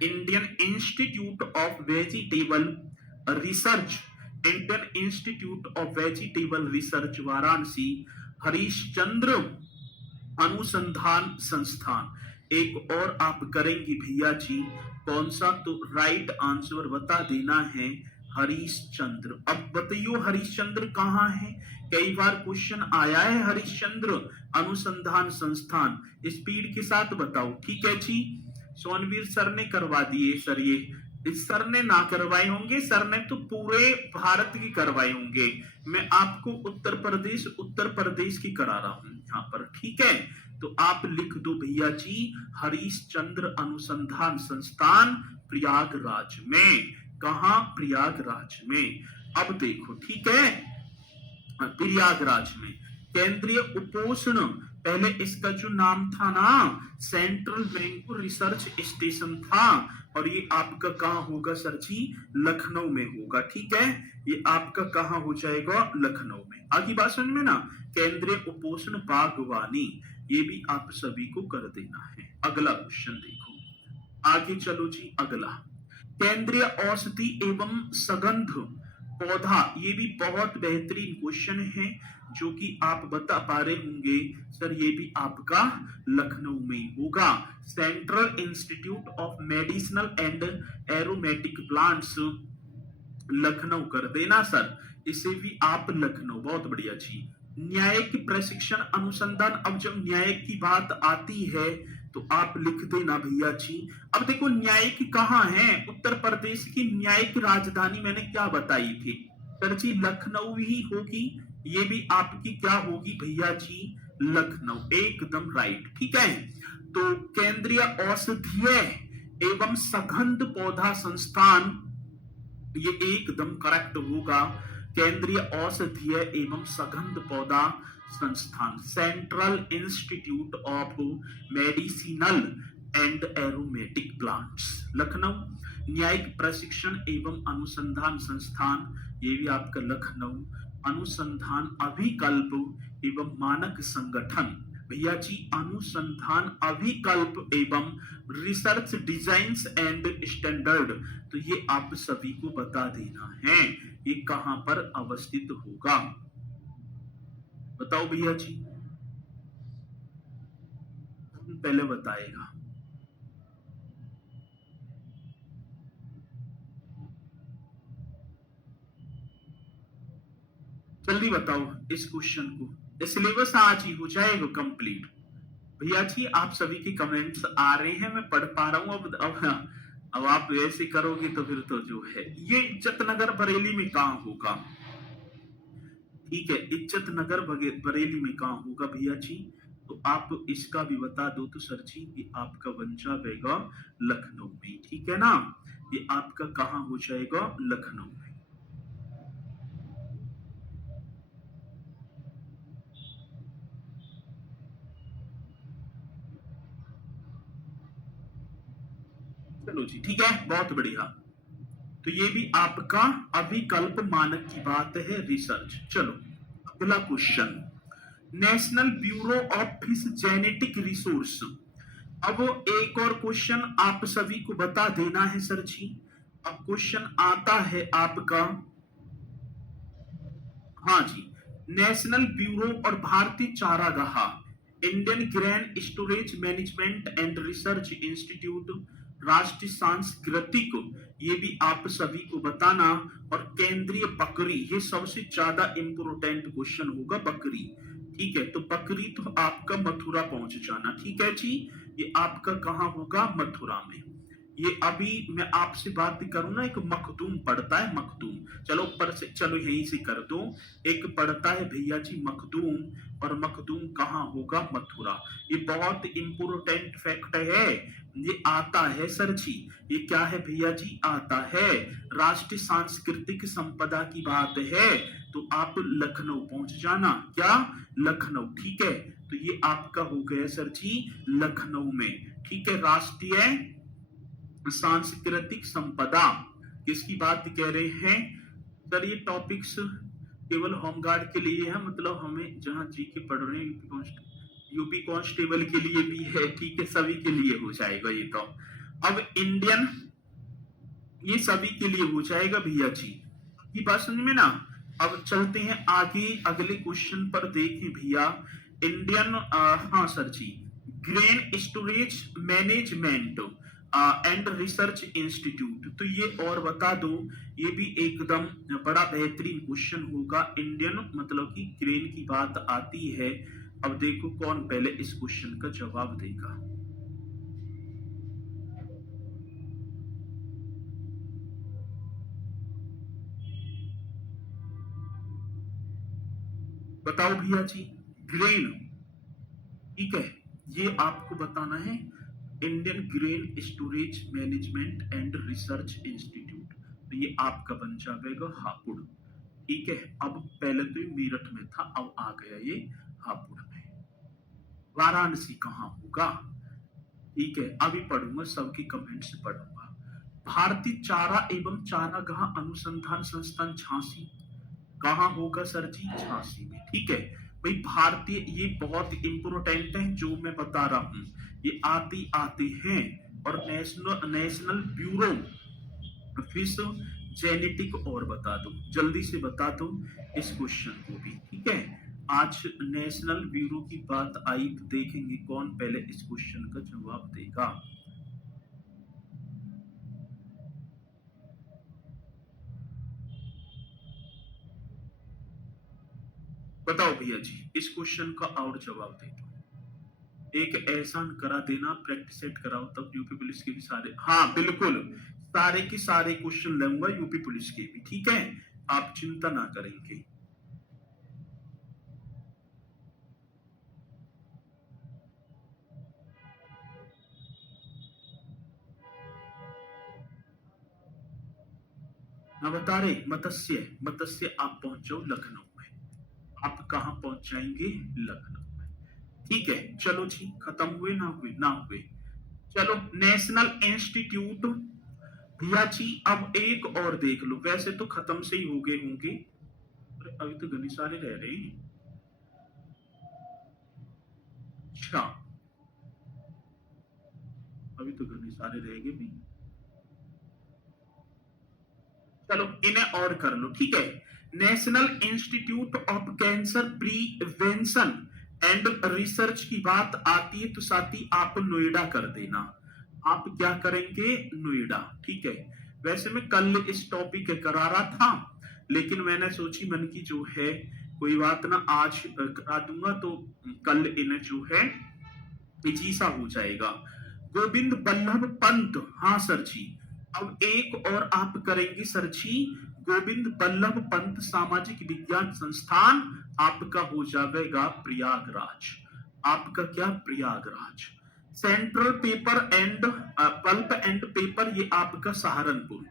Indian Institute of Vegetable Research, Indian Institute of Vegetable Research Varanasi. Harishchandra अनुसंधान संस्थान एक और आप करेंगी भैया जी, कौन सा? तो राइट आंसर बता देना है हरीशचंद्र। अब बताइयो हरीशचंद्र कहाँ है? कई बार क्वेश्चन आया है हरीशचंद्र अनुसंधान संस्थान। स्पीड के साथ बताओ, ठीक है जी। सोनवीर सर ने करवा दिए सर, ये इस सर ने ना करवाए होंगे, सर ने तो पूरे भारत की करवाए होंगे। मैं आपको उत्तर प्रदेश की करा रहा हूं यहाँ पर, ठीक है। तो आप लिख दो भैया जी हरीशचंद्र अनुसंधान संस्थान प्रयागराज में। कहा? प्रयागराज में। अब देखो, ठीक है, प्रयागराज में। केंद्रीय उपोषण, पहले इसका जो नाम था ना सेंट्रल मैंगो रिसर्च स्टेशन था, और ये आपका कहाँ होगा सर जी? लखनऊ में होगा, ठीक है। ये आपका कहाँ हो जाएगा? लखनऊ में। आगे बात समझ में ना? केंद्रीय उपोषण बागवानी, ये भी आप सभी को कर देना है। अगला क्वेश्चन देखो, आगे चलो जी अगला। केंद्रीय औषधि एवं सगंध पौधा, ये भी बहुत बेहतरीन क्वेश्चन है जो कि आप बता पा रहे होंगे सर, ये भी आपका लखनऊ में होगा। Central institute of medicinal and aromatic plants Lucknow कर देना सर, इसे भी आप लखनऊ। बहुत बढ़िया जी। न्यायिक प्रशिक्षण अनुसंधान, अब जब न्यायिक की बात आती है तो आप लिख देना भैया जी। अब देखो न्यायिक कहाँ है? उत्तर प्रदेश की न्यायिक राजधानी मैंने क्या बताई थी सर जी? लखनऊ ही होगी। ये भी आपकी क्या होगी भैया जी? लखनऊ, एकदम राइट, ठीक है। तो केंद्रीय औषधीय एवं सगंध पौधा संस्थान ये एकदम करेक्ट होगा। केंद्रीय औषधीय एवं सघन पौधा संस्थान, central institute of medicinal and aromatic plants, Lucknow. न्यायिक प्रशिक्षण एवं अनुसंधान संस्थान, ये भी आपका लखनऊ। अनुसंधान अभिकल्प एवं मानक संगठन, भैया जी अनुसंधान अभिकल्प एवं रिसर्च डिजाइंस एंड स्टैंडर्ड, तो ये आप सभी को बता देना है ये कहां पर अवस्थित होगा। बताओ भैया जी, पहले बताएगा। जल्दी बताओ इस क्वेश्चन को, सिलेबस आज ही हो जाएगा कंप्लीट। भैया जी आप सभी के कमेंट्स आ रहे हैं, मैं पढ़ पा रहा हूँ। अब आप ऐसे करोगे तो फिर तो जो है ये इज्जत नगर बरेली में कहाँ होगा? ठीक है, इज्जत नगर बरेली में कहाँ होगा भैया जी? तो आप इसका भी बता दो तो सर जी ये आपका बन जाएगा लखनऊ में, ठीक है ना? ये आपका कहाँ हो जाएगा? लखनऊ में। चलो जी ठीक है, बहुत बढ़िया। तो ये भी आपका अभिकल्प मानक की बात है, रिसर्च। चलो अगला question, national bureau of fish genetic resource. अब एक और क्वेश्चन आप सभी को बता देना है सर जी। अब क्वेश्चन आता है आपका, हाँ जी, नेशनल ब्यूरो और भारतीय चारागाह, Indian grain Storage Management and Research institute, राष्ट्रीय सांस्कृतिक, ये भी आप सभी को बताना। और केंद्रीय बकरी, ये सबसे ज्यादा इंपोर्टेंट क्वेश्चन होगा, बकरी। ठीक है, तो बकरी तो आपका मथुरा पहुंच जाना, ठीक है जी। ये आपका कहाँ होगा? मथुरा में। ये अभी मैं आपसे बात करूं ना, एक मखदूम पड़ता है, मखदूम। चलो ऊपर से, चलो यहीं से कर दो। एक पड़ता है भैया जी मखदूम, और मखदूम कहाँ होगा? मथुरा। ये बहुत इंपोर्टेंट फैक्ट है, ये आता है सर जी। ये क्या है भैया जी? आता है राष्ट्रीय सांस्कृतिक संपदा की बात है, तो आप लखनऊ पहुंच जाना। क्या? लखनऊ, ठीक है। तो ये आपका हो गया सर जी लखनऊ में, ठीक है। राष्ट्रीय सांस्कृतिक संपदा किसकी बात कह रहे हैं सर? ये टॉपिक्स केवल होमगार्ड के लिए है, मतलब हमें जहां जीके पढ़ रहे हैं, यूपी कांस्टेबल के लिए भी है, ठीक है, सभी के लिए हो जाएगा ये तो। अब इंडियन, ये सभी के लिए हो जाएगा भैया जी, की बात समझ में ना? अब चलते हैं आगे अगले क्वेश्चन पर, देखें भैया। इंडियन, हाँ sir ji, Grain Storage Management and Research Institute, तो ये और बता दो। ये भी एकदम बड़ा बेहतरीन क्वेश्चन होगा। इंडियन मतलब कि ग्रेन की बात आती है। अब देखो कौन पहले इस क्वेश्चन का जवाब देगा। बताओ भैया जी, ग्रेन, ठीक है, ये आपको बताना है। Indian grain Storage Management and Research Institute, तो ये आपका बन जाएगा हापुड़, ठीक है। अब पहले तो ये मेरठ में था, अब आ गया ये हापुड़ में। वाराणसी कहाँ होगा? ठीक है, अभी पढ़ूंगा, सबकी कमेंट से पढ़ूंगा। भारतीय चारा एवं चारागाह अनुसंधान संस्थान झांसी, कहाँ होगा सर जी? झांसी में, ठीक है। भाई भारतीय, ये बहुत इंपोर्टेंट है जो मैं बता रहा हूं, ये आते आते हैं। और national national bureau fish genetic, और बता दो, जल्दी से बता दो इस क्वेश्चन को भी, ठीक है। आज नेशनल ब्यूरो की बात आई तो देखेंगे कौन पहले इस क्वेश्चन का जवाब देगा। बताओ भैया जी, इस क्वेश्चन का और जवाब दे दो। एक एहसान करा देना, प्रैक्टिस सेट कराओ, तब यूपी पुलिस के भी सारे, हाँ बिल्कुल, सारे के सारे क्वेश्चन लूंगा यूपी पुलिस के भी, ठीक है, आप चिंता ना करेंगे। अवतारे मत्स्य, मत्स्य आप पहुंच जाओ लखनऊ में। आप कहाँ पहुंच जाएंगे? लखनऊ में। ठीक है, चलो जी, खत्म हुए ना हुए? ना हुए। चलो, नेशनल इंस्टीट्यूट, भैया जी अब एक और देख लो, वैसे तो खत्म से ही हो गए होंगे। अरे अभी तो घनी सारे रह रहे हैं। अच्छा, अभी तो घनी सारे रह गए भी। चलो इन्हें और कर लो, ठीक है। National institute of cancer prevention and research की बात आती है तो साथी आप नोएडा कर देना। आप क्या करेंगे? नोएडा, ठीक है। वैसे मैं कल इस टॉपिक करा रहा था, लेकिन मैंने सोची मन की जो है कोई बात ना, आज करा दूंगा तो कल इन्हें जो है सा हो जाएगा। गोविंद बल्लभ पंत, हाँ सर जी। अब एक और आप करेंगे सर जी, गोविंद बल्लभ पंत सामाजिक विज्ञान संस्थान आपका हो जाएगा प्रयागराज। आपका क्या? Prayagraj. Central paper and pulp and paper, ये आपका सहारनपुर।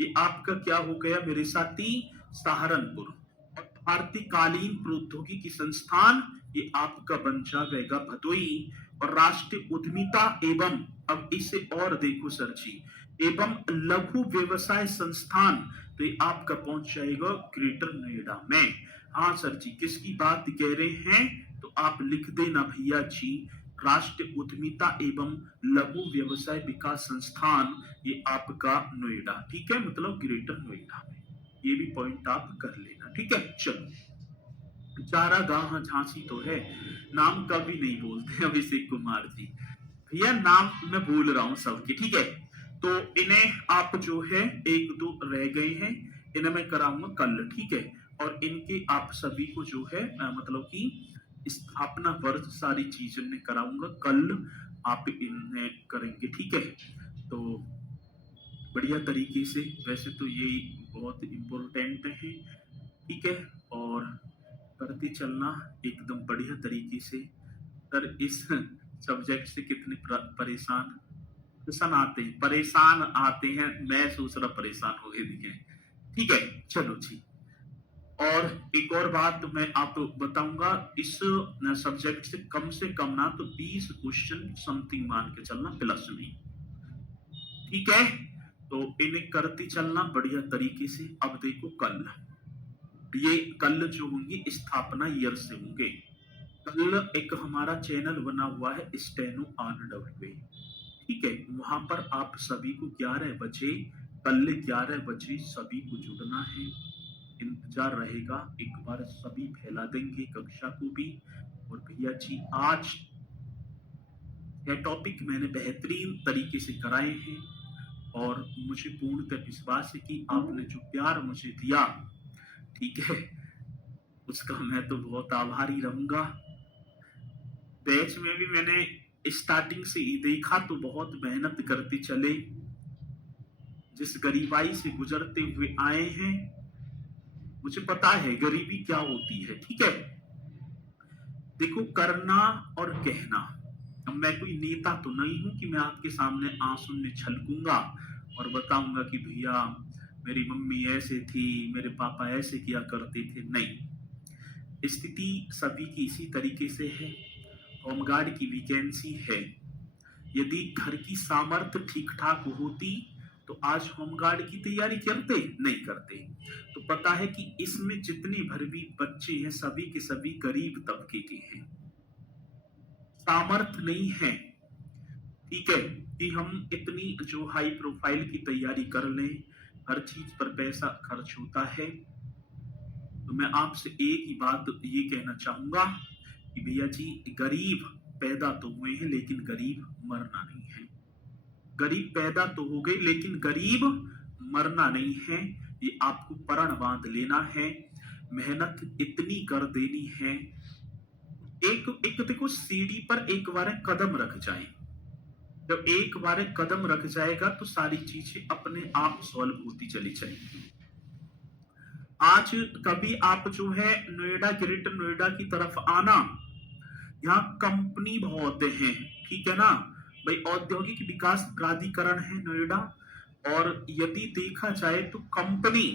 ये आपका क्या हो गया मेरे साथी? सहारनपुर। और भारतीय कालीन प्रौद्योगिकी संस्थान, ये आपका बन जाएगा भदोई। और राष्ट्रीय उद्यमिता एवं, अब इसे और देखो सर जी, एवं लघु व्यवसाय संस्थान, तो ये आपका पहुंच जाएगा ग्रेटर नोएडा में। हाँ सर जी, किसकी बात कह रहे हैं? तो आप लिख देना भैया जी, राष्ट्रीय उद्यमिता एवं लघु व्यवसाय विकास संस्थान, ये आपका नोएडा, ठीक है, मतलब ग्रेटर नोएडा में। ये भी पॉइंट आप कर लेना, ठीक है। चलो, चारा गांव झांसी तो है, नाम कभी नहीं बोलते अभिषेक कुमार जी। भैया नाम मैं बोल रहा हूँ सबके, ठीक है। तो इन्हें आप जो है, एक दो रह गए हैं, इन्हें मैं कराऊंगा कल, ठीक है। और इनके आप सभी को जो है मतलब कि स्थापना वर्ष सारी चीजें मैं कराऊंगा कल, आप इन्हें करेंगे, ठीक है। तो बढ़िया तरीके से, वैसे तो ये बहुत इम्पोर्टेंट है, ठीक है। और करते चलना एकदम बढ़िया तरीके से। सर इस सब्जेक्ट से कितने परेशान परेशान आते हैं, परेशान आते हैं, मैं सोच रहा परेशान हो गए दिखे। ठीक है, चलो जी। और एक और बात मैं आपको बताऊंगा, इस सब्जेक्ट से कम ना तो 20 क्वेश्चन समथिंग मान के चलना, प्लस नहीं, ठीक है। तो इन्हें करते चलना बढ़िया तरीके से। अब देखो कल, ये कल जो होंगी स्थापना ईयर से होंगे। कल एक हमारा चैनल बना हुआ है स्टेनो ऑन डब्ल्यू, ठीक है। वहां पर आप सभी को 11 बजे, कल 11 बजे सभी को जुड़ना है। इंतजार रहेगा, एक बार सभी फैला देंगे कक्षा को भी। और भैया जी आज यह टॉपिक मैंने बेहतरीन तरीके से कराए हैं, और मुझे पूर्णतः विश्वास है कि आपने जो प्यार मुझे दिया, ठीक है, उसका मैं तो बहुत आभारी रहूंगा। बैच में भी मैंने स्टार्टिंग से ही देखा तो बहुत मेहनत करते चले, जिस गरीबाई से गुजरते हुए आए हैं, मुझे पता है गरीबी क्या होती है, ठीक है। देखो, करना और कहना, अब मैं कोई नेता तो नहीं हूं कि मैं आपके सामने आंसू में छलकूंगा और बताऊंगा कि भैया मेरी मम्मी ऐसे थी, मेरे पापा ऐसे किया करते थे, नहीं। स्थिति सभी की इसी तरीके से है। होमगार्ड की वैकेंसी है, यदि घर की सामर्थ्य ठीक ठाक होती तो आज होमगार्ड की तैयारी करते? नहीं करते। तो पता है कि इसमें जितने भर भी बच्चे हैं सभी के सभी गरीब तबके के हैं, सामर्थ्य नहीं है, ठीक है, कि हम इतनी जो हाई प्रोफाइल की तैयारी कर लें। हर चीज पर पैसा खर्च होता है। तो मैं आपसे एक ही बात ये कहना चाहूंगा कि भैया जी, गरीब पैदा तो हुए हैं लेकिन गरीब मरना नहीं है। गरीब पैदा तो हो गए लेकिन गरीब मरना नहीं है, ये आपको प्रण बांध लेना है। मेहनत इतनी कर देनी है, एक एक देखो, सीढ़ी पर एक बार कदम रख जाए, जब एक बार कदम रख जाएगा तो सारी चीजें अपने आप सॉल्व होती चली जाएगी। आज कभी आप जो है नोएडा, ग्रेटर नोएडा की तरफ आना, यहाँ कंपनी बहुत हैं, ठीक है ना भाई। औद्योगिक विकास प्राधिकरण है नोएडा, और यदि देखा जाए तो कंपनी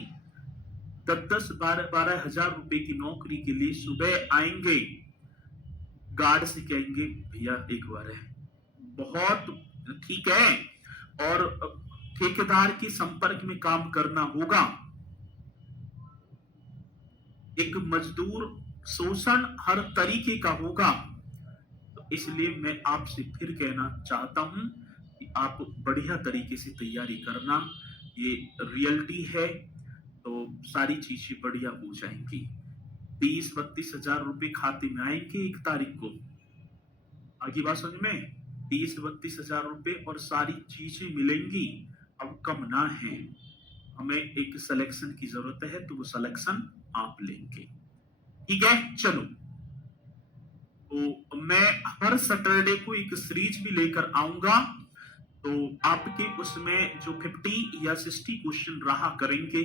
10-10, 12-12 हजार रुपए की नौकरी के लिए सुबह आएंगे, गार्ड से कहेंगे भैया एक बार है, बहुत ठीक है। और ठेकेदार के संपर्क में काम करना होगा। एक मजदूर शोषण हर तरीके का होगा। तो इसलिए मैं आपसे फिर कहना चाहता हूं कि आप बढ़िया तरीके से तैयारी करना, ये रियलिटी है। तो सारी चीजें बढ़िया हो जाएंगी। 30-32 हजार रुपए खाते में आएंगे 1 तारीख को। आगे बात समझ में? 30-32 हजार रुपए और सारी चीजें मिलेंगी। अब कम ना है, हमें एक सिलेक्शन की जरूरत है, तो वो सिलेक्शन आप लेंगे। ठीक है, चलो। तो मैं हर सैटरडे को एक सीरीज भी लेकर आऊंगा। तो आपके उसमें जो 50 या 60 क्वेश्चन रहा करेंगे,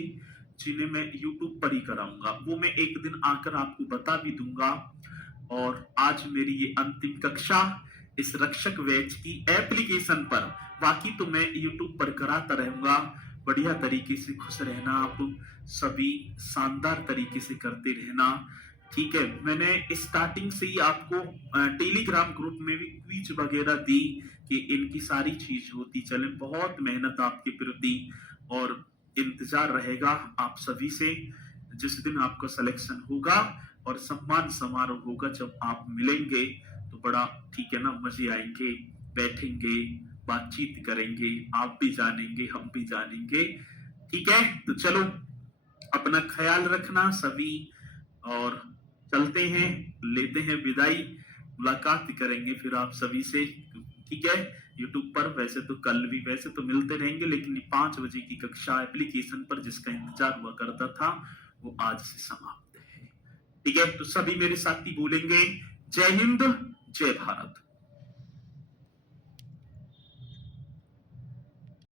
जिन्हें मैं यूट्यूब पर ही कराऊंगा, वो मैं एक दिन आकर आपको बता भी दूंगा। और आज मेरी ये अंतिम कक्षा इस रक्षक बैच की एप्लीकेशन पर, बाकी तो मैं यूट्यूब पर कराता रहूंगा। बढ़िया तरीके से खुश रहना, आप सभी शानदार तरीके से करते रहना। ठीक है, मैंने स्टार्टिंग से ही आपको टेलीग्राम ग्रुप में भी क्विज वगैरह दी कि इनकी सारी चीज होती चले। बहुत मेहनत आपके प्रति, और इंतजार रहेगा आप सभी से जिस दिन आपका सिलेक्शन होगा और सम्मान समारोह होगा। जब आप मिलेंगे तो बड़ा ठीक है ना, मजे आएंगे, बैठेंगे, बातचीत करेंगे, आप भी जानेंगे, हम भी जानेंगे। ठीक है, तो चलो, अपना ख्याल रखना सभी, और चलते हैं, लेते हैं विदाई। मुलाकात करेंगे फिर आप सभी से, ठीक है, यूट्यूब पर। वैसे तो कल भी वैसे तो मिलते रहेंगे, लेकिन 5 बजे की कक्षा एप्लीकेशन पर जिसका इंतजार हुआ करता था, वो आज से समाप्त है। ठीक है, तो सभी मेरे साथी बोलेंगे जय हिंद, जय भारत।